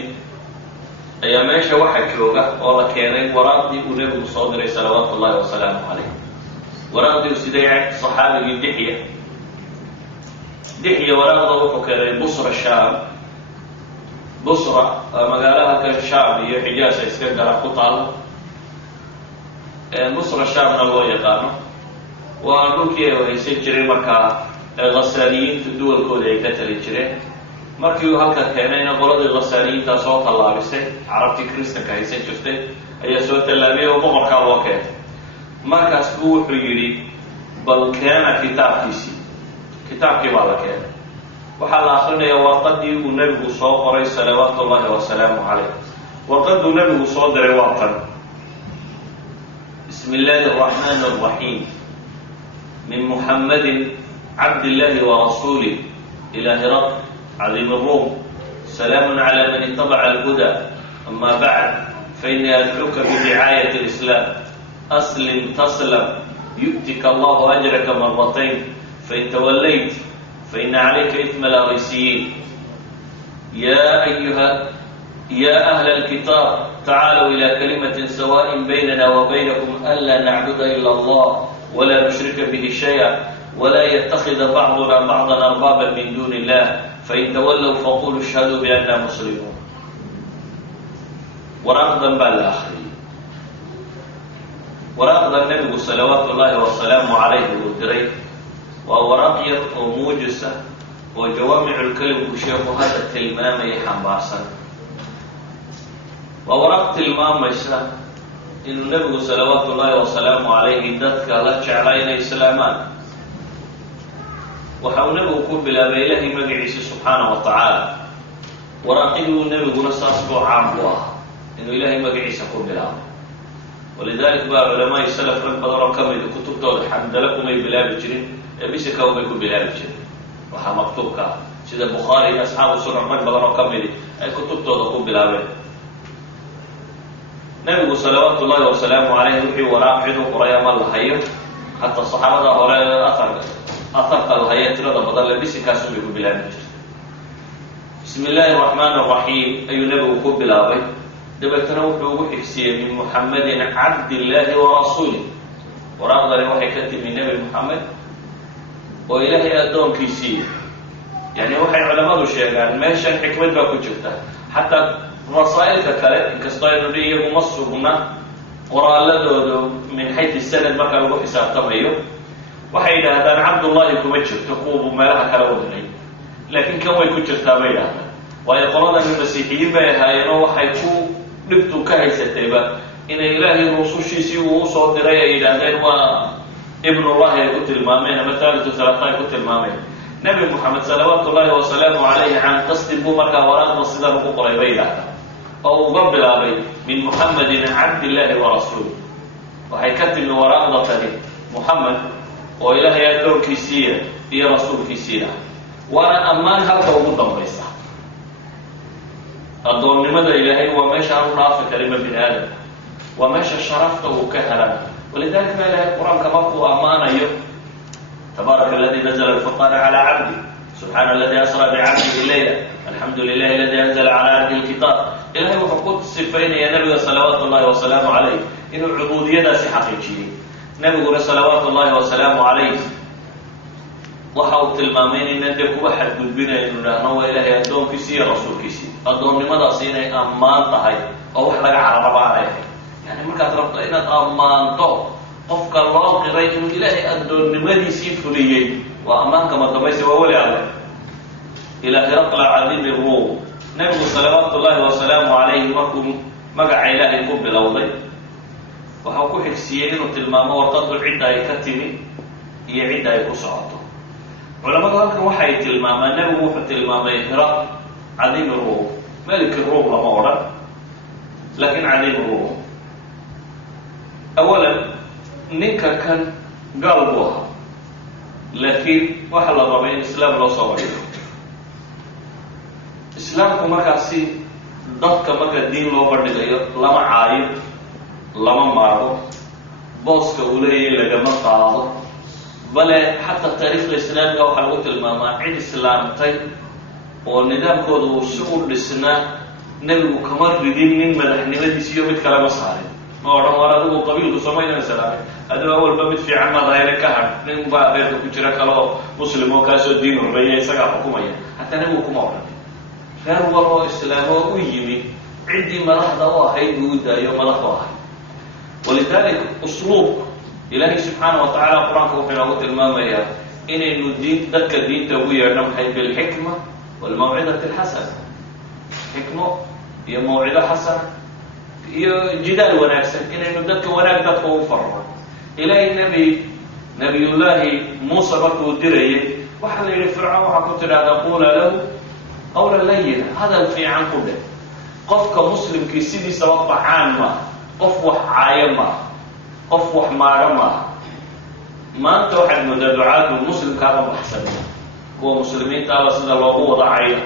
ayaa meesha waxa jooga oo la keenay waraaqdii uu nebigu soo diray salawaatu ullahi wasalaamu calayh. waraaqdii uu siday saxaabigii dixya waraaqda wuxuu keenay busra shaam. busra waa magaalo halkan shaam iyo xijaas ay iska gara ku taalo. busra shaamna loo yaqaano waa dhulkii ay haysan jiray markaa ghasaaniyiintu duwalkooda ay ka tali jireen. markii uu halka keenayna qoladii ghasaaniyiintaa soo tallaabisay, carabtii kristanka haysan jirtay ayaa soo tallaabiyay oo boqorkaa loo keenay. markaas buu wuxuu yidhi bal keena kitaabkiisii. kitaabkii baa la keenay. waxaa la akrinaya warqadii uu nebigu soo qoray salawaatu ullahi wasalaamu calayh. warqaduu nebigu soo diray waa tan: bismi illaahi araxmaani araxiim, min muxammadin cabdillahi warasuulih ila hiraql cadiim الrum, salaamun calaa man itabaca alhuda, ama bacd fainii adcuuka biricaayati اlislaam, aslim taslam yu'tika allahu ajraka maratayn, fain tawallayt faina calayka isma alagisiyiin. ya ahla alkitaab tacaaluu ila kalimatin sawaaءin baynana wa baynakum anlaa nacbuda ila allah walaa nushrika bihi shay'a walaa yatakida bacduna bacdan arbaaban min duuni illah fain tawallow faquluu ishhaduu bianna muslimuun. waraaqdan baa la akriyay. waraaqdan nebigu salawaatu ullahi wasalaamu calayhi uu diray waa waraaq yar oo muujisa oo jawaamiculkelimku sheeku hadda tilmaamaya xambaarsan. waa waraaq tilmaamaysa inuu nebigu salawaatu ullahi wasalaamu calayhi dadka la jeclaa inay islaamaan. waxa uu nebigu ku bilaabay ilaahay magaciisa subxaana wa tacaala. waraaqiduu nebiguna saas buu caan ku ah inuu ilaahay magaciisa ku bilaabo. walidalik baa culamaai salaf rag badan oo ka mida kutubtooda xamdala kumay bilaabi jirin ee bisikaw bay ku bilaabi jirin. waxaa maktuubka ah sida bukhaari iyo asxaabu sunan rag badan oo ka midi ay kutubtooda ku bilaabeen. nebigu salawaatu ullahi wasalaamu calayh wixii waraaq ciduu qoray ama la hayo, hataa saxaabada hore aharka la haya tirada badan le bisikaasun bay ku bilaabi jirtay. bismi illaahi araxmaani araxiim ayuu nebigu ku bilaabay. dabeetana wuxuu ugu xigsiiyey min muxammadin cabdillaahi warasuulih. waraaqdani waxay ka timi nebi moxamed oo ilaahay addoonkiisii. yani waxay culamadu sheegaan meeshan xikmad baa ku jirta. xataa rasaa'ilka kale inkastoo aynu dhi iyagu ma sugna qoraaladooda min xayti sanad marka lagu xisaabtamayo, waxay yidhaahdaan cabdullahi kuma jirto, kuwabuu meelaha kale wadnay, laakiin kan way ku jirtaa bay yidhahdaan. waayo qoladani masiixiyiin bay ahaayeenoo waxay ku dhibtu ka haysatayba inay ilaahay rusushiisii uu usoo diray ay yidhaahdeen waa ابن الله يقول المامين مثالة ثلاثة يقول المامين نبي محمد صلوات الله وسلامه عليه عن قصد بمركة وراء مصدر قريبين أو قبل أبي من محمد عبد الله ورسوله وهيكتب وراء ضطري محمد وإله يدور كيسية هي رسول كيسية وأنا أمان هلك وقدم بيسا الدور لماذا إلهي وماشى رافع كلمة بن آدم وماشى شرفته كهلا ولذلك ما إلهي القرآن كما هو أمانة يوم تبارك الذي نزل الفرقان على عبده سبحان الذي أسرى بعبده الليلة الحمد لله الذي أنزل على عبده الكتاب إلهي وحقوق الصفين يا نبي صلوات الله وسلامه عليه إنه العبودية داسي حقيقية نبي صلوات الله وسلامه عليه وحاوت المامين إن ندك واحد قلبنا إنه نحن إلهي أدون كسي رسول كسي أدون لماذا صيني أمان طهي أو حلق عرب عليه يعني مركز ربط إن أمان طه قفك الله قريت إنه إلهي أدون لماذا يسيب فليين وأمان كما تميسي وولي عليه إلى هرقل عظيم الروم نبي صلوات الله وسلامه عليه مقع إلهي قب الأوضي وحاوكو حكسيين وتلمامه وقضوا العدة يكتمي هي عدة يكسعته علماء ذلك وحي تلمامه نبي وحي تلمامه هرقل عظيم الروم ملك الروم لما ورد لكن عظيم الروم أولا نيكا كان قلبها لكن وحل الربعين الإسلام لو صوريه islaamku markaasi dadka marka diin loo bandhigayo lama caayo lama maago booska uu leeyahay lagama qaado bale xataa taariikhda islaamka waxaa lagu tilmaamaa cid islaamtay oo nidaamkooda uu si u dhisnaa nebigu kama ridin nin madaxnimadiisa iyo mid kale ma saarin ma odhan war adigu qabiilku samaynana islaamay adigu awalba mid fiican maad hayna ka hadh nin baa reerka ku jira kale oo muslim oo kaasoo diin horreeya isagaa xukumaya hataa nebigu kuma odhan reer waloo islaamoo u yimi ciddii madaxda u ahayd buu u daayo madax u ahayd walidalik usluubka ilaahay subxaana wa tacaala qur-aanka wuxuu inoogu tilmaamayaa inaynu dadka diinta ugu yeedhno maxay bilxikma waalmawcidati alxasana xikmo iyo mawcido xasana iyo jidaal wanaagsan inaynu dadka wanaag dadka ugu farno ilaahay nabiyullaahi muuse markuu dirayay waxaa la yidhi fircoon waxaa ku tidhahdaa quula lahu qawla layina hadal fiican ku dheh qofka muslimkii sidiisaba bacaan maaha qof wax caayo maaha qof wax maaga maaha maanta waxaad moodaa ducaadu muslimkaaba baxsan kuwa muslimiintaaba sida loogu wada cayo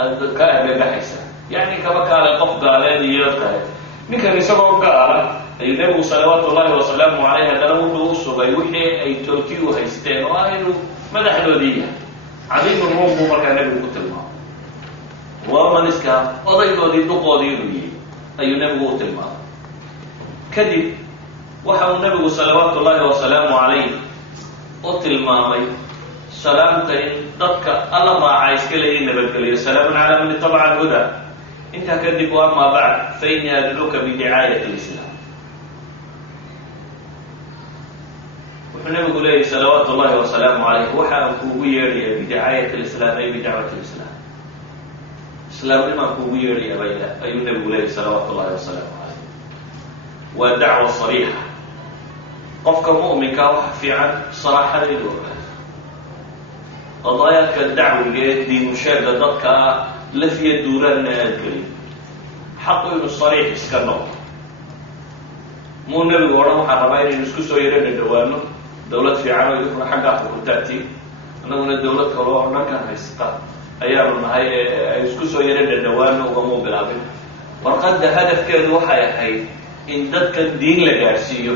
aad ka argagaxaysa yacni kaba kaale qof gaaleed iyo kale ninkan isagoo gaala ayuu nebigu salawaatu ullahi wasalaamu caleyh haddana wuxuu u sugay wixii ay tooti u haysteen oo ah inuu madaxdoodii yahay cadiimu ruum buu markaa nebigu ku tilmaamay romaniska odaygoodii duqoodii inuu yihi ayuu nebigu u tilmaamay kadib waxa uu nebigu salawaatu ullahi wasalaamu calayh u tilmaamay salaamta in dadka alla raaca iska leeyihin nabadgeliyo salaamun calaa man itabaca alhuda intaa kadib wa amaa bacd fa innii adcuuka bidicaayati lislaam wuxuu nebigu leeyahy salawaatu ullahi wasalaamu calayh waxa aan kuugu yeedhaya bidicaayati lislaam ay bidacwati lislaam islaamnimaan kuugu yeedhaya ayuu nebigu leeyahy salawaatu ullahi wasalaamu calayh waa dacwa sariixa qofka mu'minkaa waxa fiican saraaxadeedu ogaado qadaayaadka dacwiga ee diinusheega dadka lafiya duuraanna aad gelin xaqu inuu sariix iska noqdo muu nebigu odhan waxaan rabaa inaynu isku soo yarana dhawaano dawlad fiican oo idinkuna xaggaa xukuntaagtiin annaguna dawlad kale oo dhankan haysta ayaanu nahay ay isku soo yarana dhawaano ugamuu bilaabin warqadda hadafkeedu waxay ahayd in dadka diin la gaadhsiiyo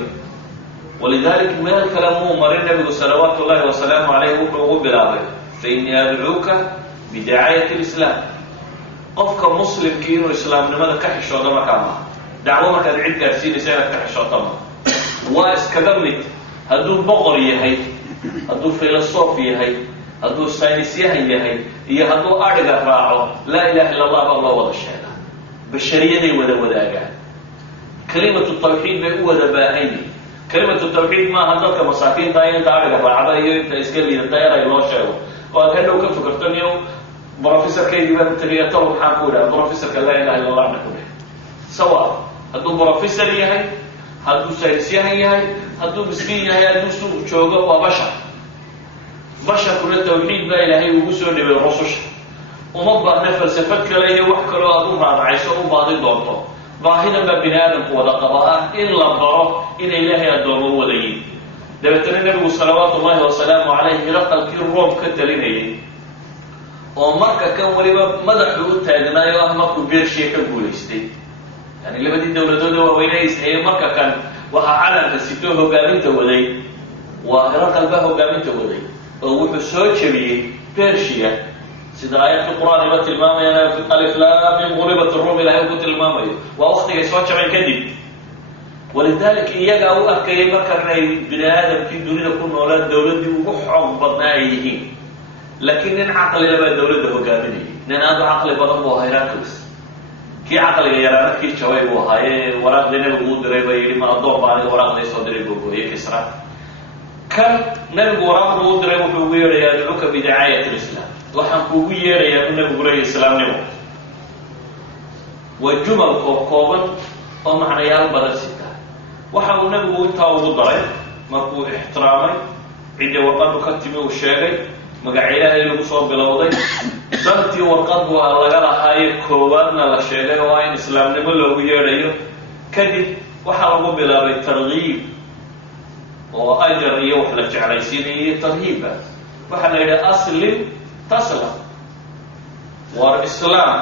walidalik meel kale muu marin nebigu salawaatu ullahi wasalaamu calayh wuxuu ugu bilaabay fa innii adcuuka bidicaayati lislaam qofka muslimkii inuu islaamnimada ka xishoodo markaa maaha dacwo markaad cid gaadhsiinaysa inaad ka xishooto maaha waa iskaga mid hadduu boqor yahay hadduu filosof yahay hadduu saynisyahan yahay iyo hadduu adhiga raaco laa ilaha illa allah baa loo wada sheegaa bashariyaday wada wadaagaan kalimatu tawxiid bay u wada baahan yihin kalimatu tawxiid maaha dadka masaakiinta inta adhiga raacda iyo inta iska liidata eray loo sheego oo aad hadhow ka fikirto niyow brofessorkaygii baan tagaya talo maxaan ku idhaha brofessorka laa ilaha illa allahna ku dheh sawa hadduu brofessor yahay hadduu saynisyahan yahay hadduu miskiin yahay hadduu suuq joogo waa basharkuna tawxiid baa ilaahay ugu soo dhibay rususha uma baahna falsafad kale iyo wax kaloo aad u raadacayso u baadi doonto baahidan baa bini aadamku wada qaba ah in la baro inay ilaahay addoomo wadayiin dabeetana nebigu salawaatu ullahi wasalaamu calayhi hiraqalkii room ka talinayay oo marka kan weliba madaxu u taagnaayo ah markuu bershiya ka guulaystay yani labadii dowladood waaweynay ishayeen marka kan waxaa calanka sitoo hogaaminta waday waa hiraqal baa hogaaminta waday oo wuxuu soo jebiyey bershiya sida aayadka qur-aanka tilmaamayana alif laam mim ghulibat ar-rum ilaahay ku tilmaamayo waa waqtigay soo jabay kadib walidaalika iyagaa u arkayay markan ay bini aadamkii dunida ku noolaan dowladdii ugu xoog badnaa ay yihiin laakiin nin caqlila baa dowladda hogaaminayay nin aad u caqli badan buu ahaa Heracles kii caqliga yaraana kii jaway buu ahaayee waraaqdii nabigu u diray baa yidhi ma addoon baa aniga waraaqdii soo diray googooye Kisra kan nabigu waraaqdu u diray wuxuu ugu yeedhayaa adcuka bidacaayati lislaam waxaan kuugu yeedhayaa in nabigu leeyahay islaamnimo waa jumal kooban oo macnayaal badan sita waxa uu nabigu intaa ugu daray markuu ixtiraamay ciddii warqadu ka timi uu sheegay magaca ilaahay lagu soo bilowday dantii warqad waa laga lahaaye koowaadna la sheegay oo in islaamnimo loogu yeedhayo kadib waxaa lagu bilaabay targiib oo ajar iyo wax la jeclaysiinaya iyo tarhiiba waxaa la yidhi aslim taslam war islaam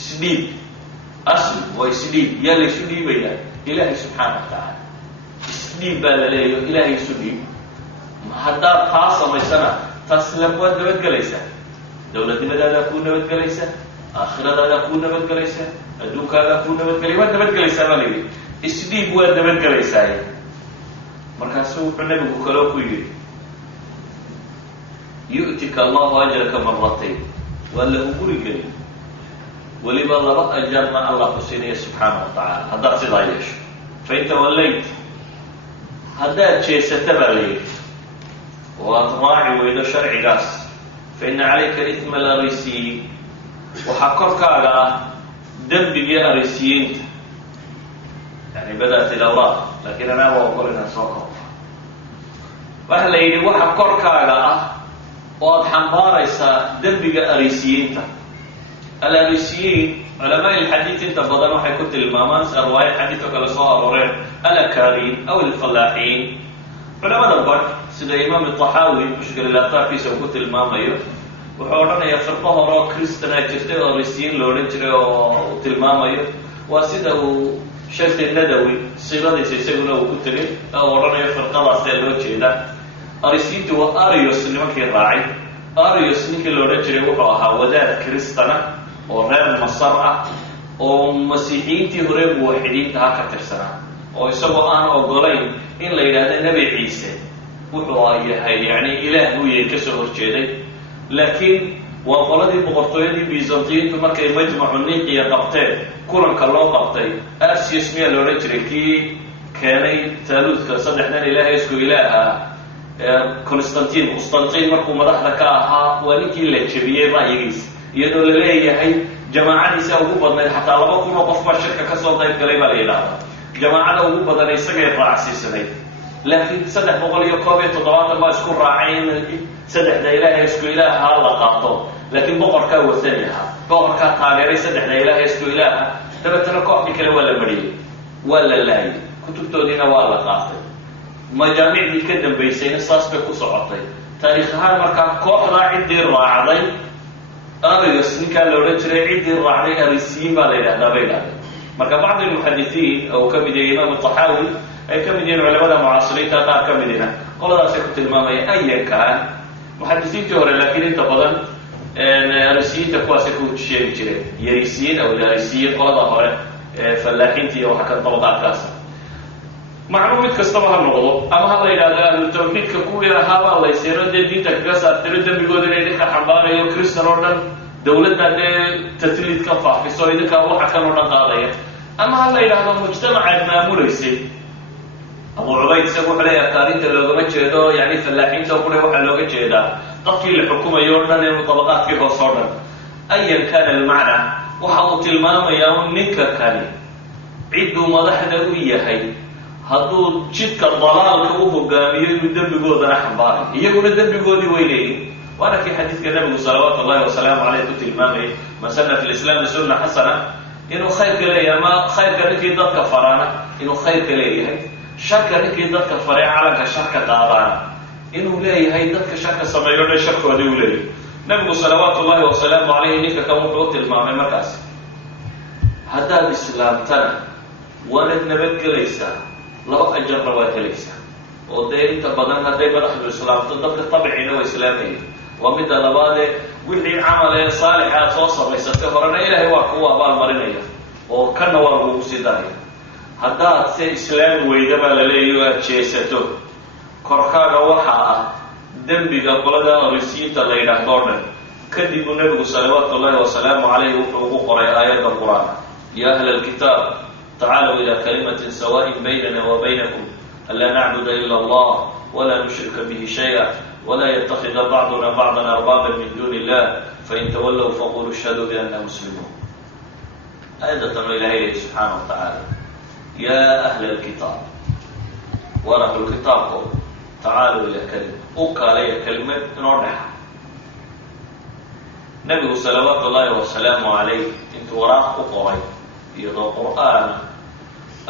isdhiib aslim waa isdhiib yaa laysu dhiibayaa ilaahay subxaana wa tacaala isdhiib baa la leeyayo ilaahay isu dhiib haddaad taa samaysana taslam waad nabadgelaysaa dowladnimadaada kuu nabadgelaysaa aakhiradaada kuu nabadgelaysaa adduunkaaga kuu nabadgelay waad nabadgelaysaa baa layidhi isdhiib waad nabadgelaysaa markaasu wuxuu nabigu kaloo ku yidhi yu'tika allahu ajraka maratayn waa la uguri geli weliba laba ajarna allah ku siinaya subxaana wa tacaala haddaad sidaa yeesho fain tawallayt haddaad jeesata baa la yidhi oo aad raaci weydo sharcigaas faina calayka isma alarisiyiin waxaa korkaaga ah dembigii arisiyiinta yani badat ilawraaq laakiin anaa waa ogol inaan soo korto waxa la yidhi waxa korkaaga ah oo aada xambaaraysaa dembiga arisiyiinta alarisiyiin culamaa ilxadiid inta badan waxay ku tilmaamaan sida riwaaya xadiidka kale soo arooreen alakaariin aw alfallaaxiin culamada bar sida imaam taxaawi mushkil ilaataarkiisa uu ku tilmaamayo wuxuu odhanayaa firqo hore oo kristana jirtay oo arisiyiin la odhan jiray oo uu tilmaamayo waa sida uu sheekh nadawi siiradiisa isaguna uu ku tegay oo odhanayo firqadaasee loo jeeda arisiyiintu waa arios nimankii raacay arios ninkii la odhan jiray wuxuu ahaa wadaad kristana oo reer masar ah oo masiixiyiintii hore muwaxidiintaha ka tirsanaa oo isagoo aan ogolayn in la yidhaahdo nebi ciise wuxuu yahay yani ilaah buu yahay kasoo horjeeday laakiin waa qoladii boqortooyadii byzantiyiintu markay majmacu niqiya qabteen kulanka loo qabtay arsius miyaa la odhan jiray kii keenay taaluudka saddexdan ilaahay isku ilaaha constantin markuu madaxda ka ahaa waa ninkii la jebiyey ra'yigiisa iyadoo la leeyahay jamaacadiisa ugu badnayd xataa 2,000 oo qof baa shirka kasoo qayb galay baa la yidhaahdaa jamaacada ugu badan isagay raacsiisanayd laakiin 371 baa isku raacay in saddexda ilaahay isku ilaaha la qaato laakiin boqorkaa wasani ahaa boqorkaa taageeray saddexda ilaahay isku ilaaha dabeetana kooxdii kale waa la mariyey waa la laayay kutubtoodiina waa la qaatay majaamicdii ka dambaysayna saas bay ku socotay taariikh ahaan markaa kooxdaa ciddii raacday arios ninkaa la odhan jiray ciddii raacday arisiyiin baa la yidhahdaa bay idhahdeen marka bacd almuxadisiin oo ka mid yahay imaam taxaawi ay ka mid yihiin culamada mucaasiriinta qaar ka midina qoladaasay ku tilmaamaya ayankaan muxadisiintii hore laakiin inta badan arisiyiinta kuwaasay ku sheegi jireen yarisiyiin aw arisiyiin qolada hore fallaaxiinta iyo waxa ka dabaqaadkaasa macnuu mid kastaba ha noqdo ama ha la yidhahdo ahlu tawxiidka kuwii ahaabaa layseeno dee diinta kaga saartiro dembigooda inay idinka xambaarayo kristan oo dhan dowladda dee tasliid ka faafiso idinkaa waxa kan oo dhan qaadaya ama ha la yidhaahdo mujtamacaad maamulaysay abu cubayd isagu wuxuu leeyahay taarinta loogama jeedo yani fallaaxiinta o kule waxaa looga jeedaa dadkii la xukumayo o dhan ee mutabaqaadkii hoos oo dhan ayan kana almacna waxa uu tilmaamayaa un ninka kani cidduu madaxda u yahay hadduu jidka dalaalka u hogaamiyo inuu dembigoodana xambaaray iyaguna dembigoodii way leeyihin waana kii xadiidka nabigu salawaatu ullahi wasalaamu caleyh ku tilmaamayay man sanna fi lislaami sunna xasana inuu khayrka leeyahay ama khayrka ninkii dadka faraana inuu khayrka leeyahay sharka ninkii dadka faray calanka sharka qaadaana inuu leeyahay dadka sharka sameeyo dhan sharkoodii uu leeyahay nabigu salawaatu ullahi wasalaamu caleyhi ninka kan wuxuu u tilmaamay markaas haddaad islaamtana waanad nabadgelaysaa laba ajarna waad helaysaa oo dee inta badan hadday madaxdu islaamto dadka tabiciina waa islaamayeen waa midda labaadee wixii camal ee saalixa aad soo samaysatay horena ilaahay waa kugu abaalmarinaya oo kana waa lagugu sii daraya haddaad se islaami weyda baa la leeyahy o aad jeesato korkaaga waxaa ah dembiga qolada orisiyiinta la yidhaahdo o dhan kadib uu nabigu salawaatu ullahi wasalaamu caleyhi wuxuu ugu qoray aayadda qur-aan ya ahla alkitaab tacaalow ila kalimatin sawaaءin baynana wa baynakum anlaa nacbuda ila allah walaa nushrika bihi shaya walaa yatakida bacduna bacdan arbaaban min duuni illah fain tawallow faquluu ishhaduu bianna muslimuun aayadda tanoo ilahay lehi subxaana wa tacaala ya ahla alkitaab war ahlulkitaabko tacaalow ila kalima u kaalaya kelimad inoo dhexa nabigu salawaatu ullahi wasalaamu calayh intuu waraaq ku qoray iyadoo qur-aana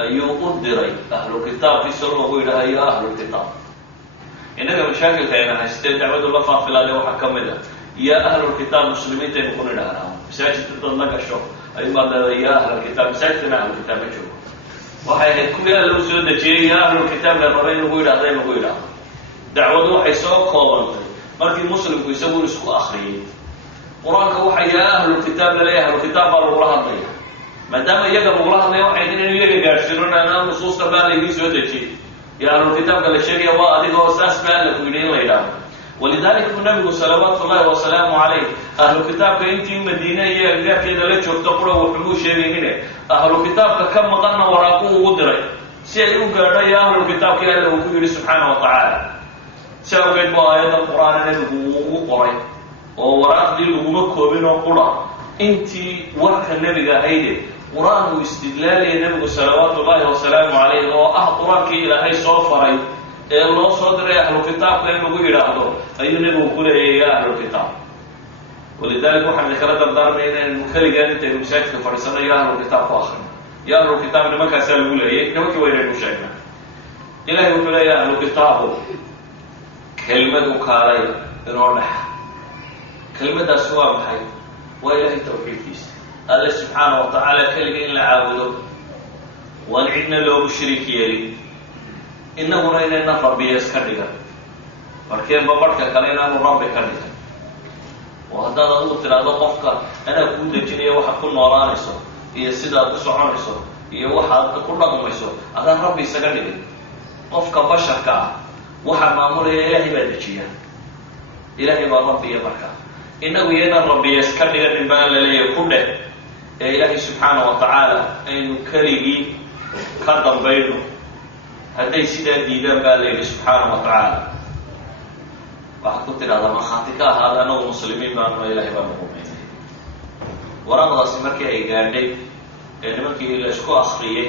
ayuu u diray ahlu kitaabkiisa loogu yidhaha ya ahlulkitaab innaga mashaakilka ayna haystee dacwadu la faafilaade waxaa ka mid a ya ahlulkitaab muslimiinta aynu ku nidhahnaa masaajidka dad la gasho ayuubaad leedahay ya ahlulkitaab masaajidkana ahlulkitaab ma joogo waxay ahayd kuwii alla u soo dejiyey ya ahlulkitaab la raba in lagu yidhahda in lagu yidhaahdo dacwadu waxay soo koobantay markii muslimku isagu isku akriyey qur-aanka waxa yaa ahlulkitaab laleeyahay ahlulkitaab baa lagula hadlaya maadaama iyaga lagula hadlaya waxay inaynu iyaga gaadhsiino ana nusuusta baa laydin soo dejiyey iyo ahlulkitaabka la sheegaya waa adigoo saas baa alla ku yidhi in la yidhaahdo walidaalika uu nabigu salawaatu ullahi wasalaamu caleyh ahlukitaabka intii madiine iyo agaarkeeda la joogto qura wuxumuu sheegaynine ahlukitaabka ka maqanna waraaqu ugu diray si ay u gaadho iyo ahlulkitaabkii alla uu ku yidhi subxaana wa tacaala si awgeed bu aayadda qur-aana nabigu uu ugu qoray oo waraaqdii laguma koobin oo qura intii warka nebiga ahayde qur-aan uu istidlaalaya nebigu salawaatu ullahi wasalaamu caleyh oo ah qur-aankii ilaahay soo faray ee loo soo diray ahlukitaabka in lagu yidhaahdo ayuu nebigu ku leeyahay ya ahlulkitaab walidaalika waxaan idinkala dardaarmaya inaynu keligaan intaynu masaajidka fadhiisano ya ahlulkitaab ku akrino ya ahlulkitaab nimankaasaa lagu leeyay nimankii waynaynu sheegnaa ilahay wuxuu leeyahay ahlukitaabu kelimad u kaalay inoo dhexa kelimadaasi waa maxay waa ilaahay tawxiidkiisa alle subxaana wa tacaala keliga in la caabudo waan cidna loogu shariik yeelin inaguna inayna rabbiya iska dhigan markeenba barhka kale inaanu rabbi ka dhigan oo haddaad adigu tidhaahdo qofka anaa kuu dejinaya waxaad ku noolaanayso iyo sidaad u soconayso iyo waxaad ku dhaqmayso adaan rabbi isaga dhigin qofka basharka ah waxaa maamulaya ilaahay baa dejiya ilaahay baa rabbiya marka inagu iyadan rabbiya iska dhiganin baa la leeyahay ku dheh ee ilaahay subxaana wa tacaala aynu keligii ka dambayno hadday sidaa diidaan baa la yidhi subxaana wa tacaala waxaad ku tidhahdaa markhaati ka ahaada anagu muslimiin baanuna ilaahay baanu rumaynay waraaqdaasi markii ay gaadhay ee nimankii la isku akriyey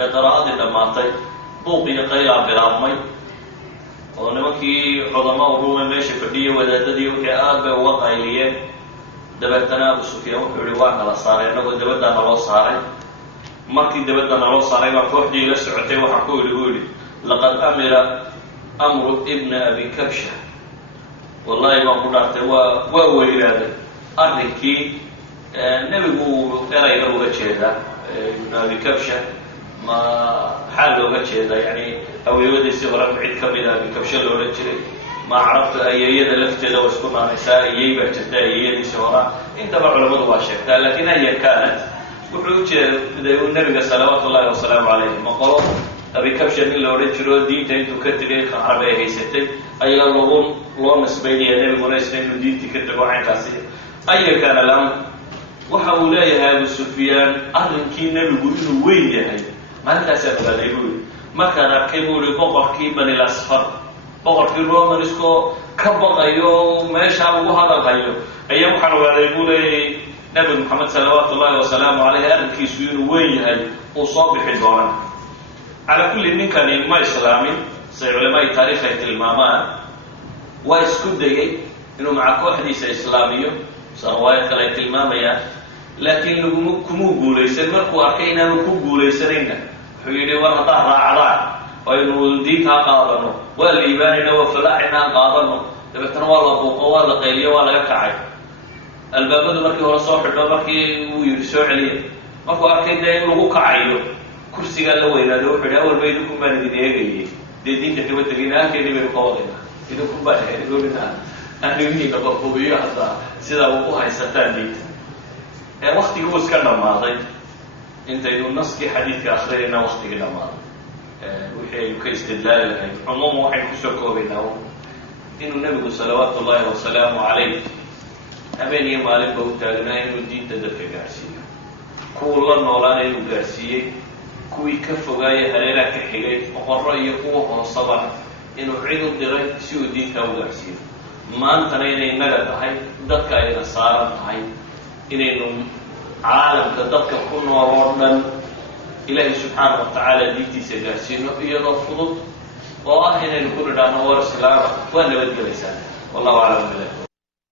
ee qiraa'adii dhammaatay buuq iyo qaylaa bilaabmay oo nimankii cudama urume meesha fadhiya wadaadadii wixii aad bay uga qayliyeen dabeetana abu sufyaan wuxuu yihi waa nala saaray annagoo dabaddaa naloo saaray markii dabadda naloo saaray baa kooxdii la socotay waxaa ku yidhi buu yidhi laqad amira amru ibna abi kabsha wallahi baan ku dhaartay waa weyraaday arrinkii nebigu erayga uga jeedaa ibna abi kabsha maxaa looga jeedaa yani aweeyadiisii hore cid ka mida abi kabsha loola jiray ma carabta ayeeyada lafteeda waa isku naanaysaa ayey baa jirta ayeeyadiisii horaa intaba culamadu waa sheegtaa lakin ayan kaanat wuxuu u jeeday u nabiga salawaatu ullahi wasalaamu calayh ma qolo abi kabsha nin la odhan jiro diinta intuu ka tegay carabi ay haysatay ayaa loo nisbaynaya nebiguna isna inuu diintii ka tago caynkaasi ayan kaana lam waxa uu leeyahay abu sufyaan arrinkii nebigu inuu weyn yahay maalintaasaa ogaaday buu yihi markaan arkay buu yihi boqorkii banil asfar boqorkii romanskoo ka baqayo meeshaa lagu hadalhayo ayaa waxaan ogaaday buu leeyahay nabi maxamed salawaatu ullahi wasalaamu caleyh arrinkiisu inuu weyn yahay uu soo bixi doona على كل من كان ما إسلامي علماء التاريخ يتلمامان ويسكدي إنه مع كل حديث إسلامي سرواية كلا يتلماميا لكن لو كمو قوليسن مركو أركينا لو قوليسنين حيدي ورنا طهر على وإنه دينها قاضنه والإيمان وفلاحنا قاضنه دبتنا والله بوقه والله قيليه والله كعي الباب ده مركي ولا صاحب الباب مركي ويرسو عليه markuu arkay day lagu kacayo kursiga la weynaado wuxuu yidhi awal baydukum baan idin eegayay dee diinta kama tegina halkeedii baynu ka wadayna idinku baan eegoonina anigniga baqubiyo hadda sidaa uu u haysataan diinta waqtigii uu iska dhammaaday intaynu naskii xadiidka akhriyayna waqtigii dhammaaday wixii aynu ka istidlaali lahayn cumuuma waxaynu kusoo koobaynaa inuu nabigu salawaatu ullaahi wasalaamu calayh habeen iyo maalinba u taagnaa inuu diinta dadka gaarsiiyo kuwa la noolaana inuu gaarsiiyey kuwii ka fogaayay hareeraha ka xigay boqorro iyo kuwa hoosaba inuu cid u diray si uu diinta u gaarsiiyo maantana inay naga tahay dadka ayna saaran tahay inaynu caalamka dadka ku nool oo dhan ilaahay subxaana wa tacaala diintiisa gaarsiino iyadoo fudud oo ah inaynu ku nidhaahno war islaama waa nabadgelaysaan wallahu aclam bilah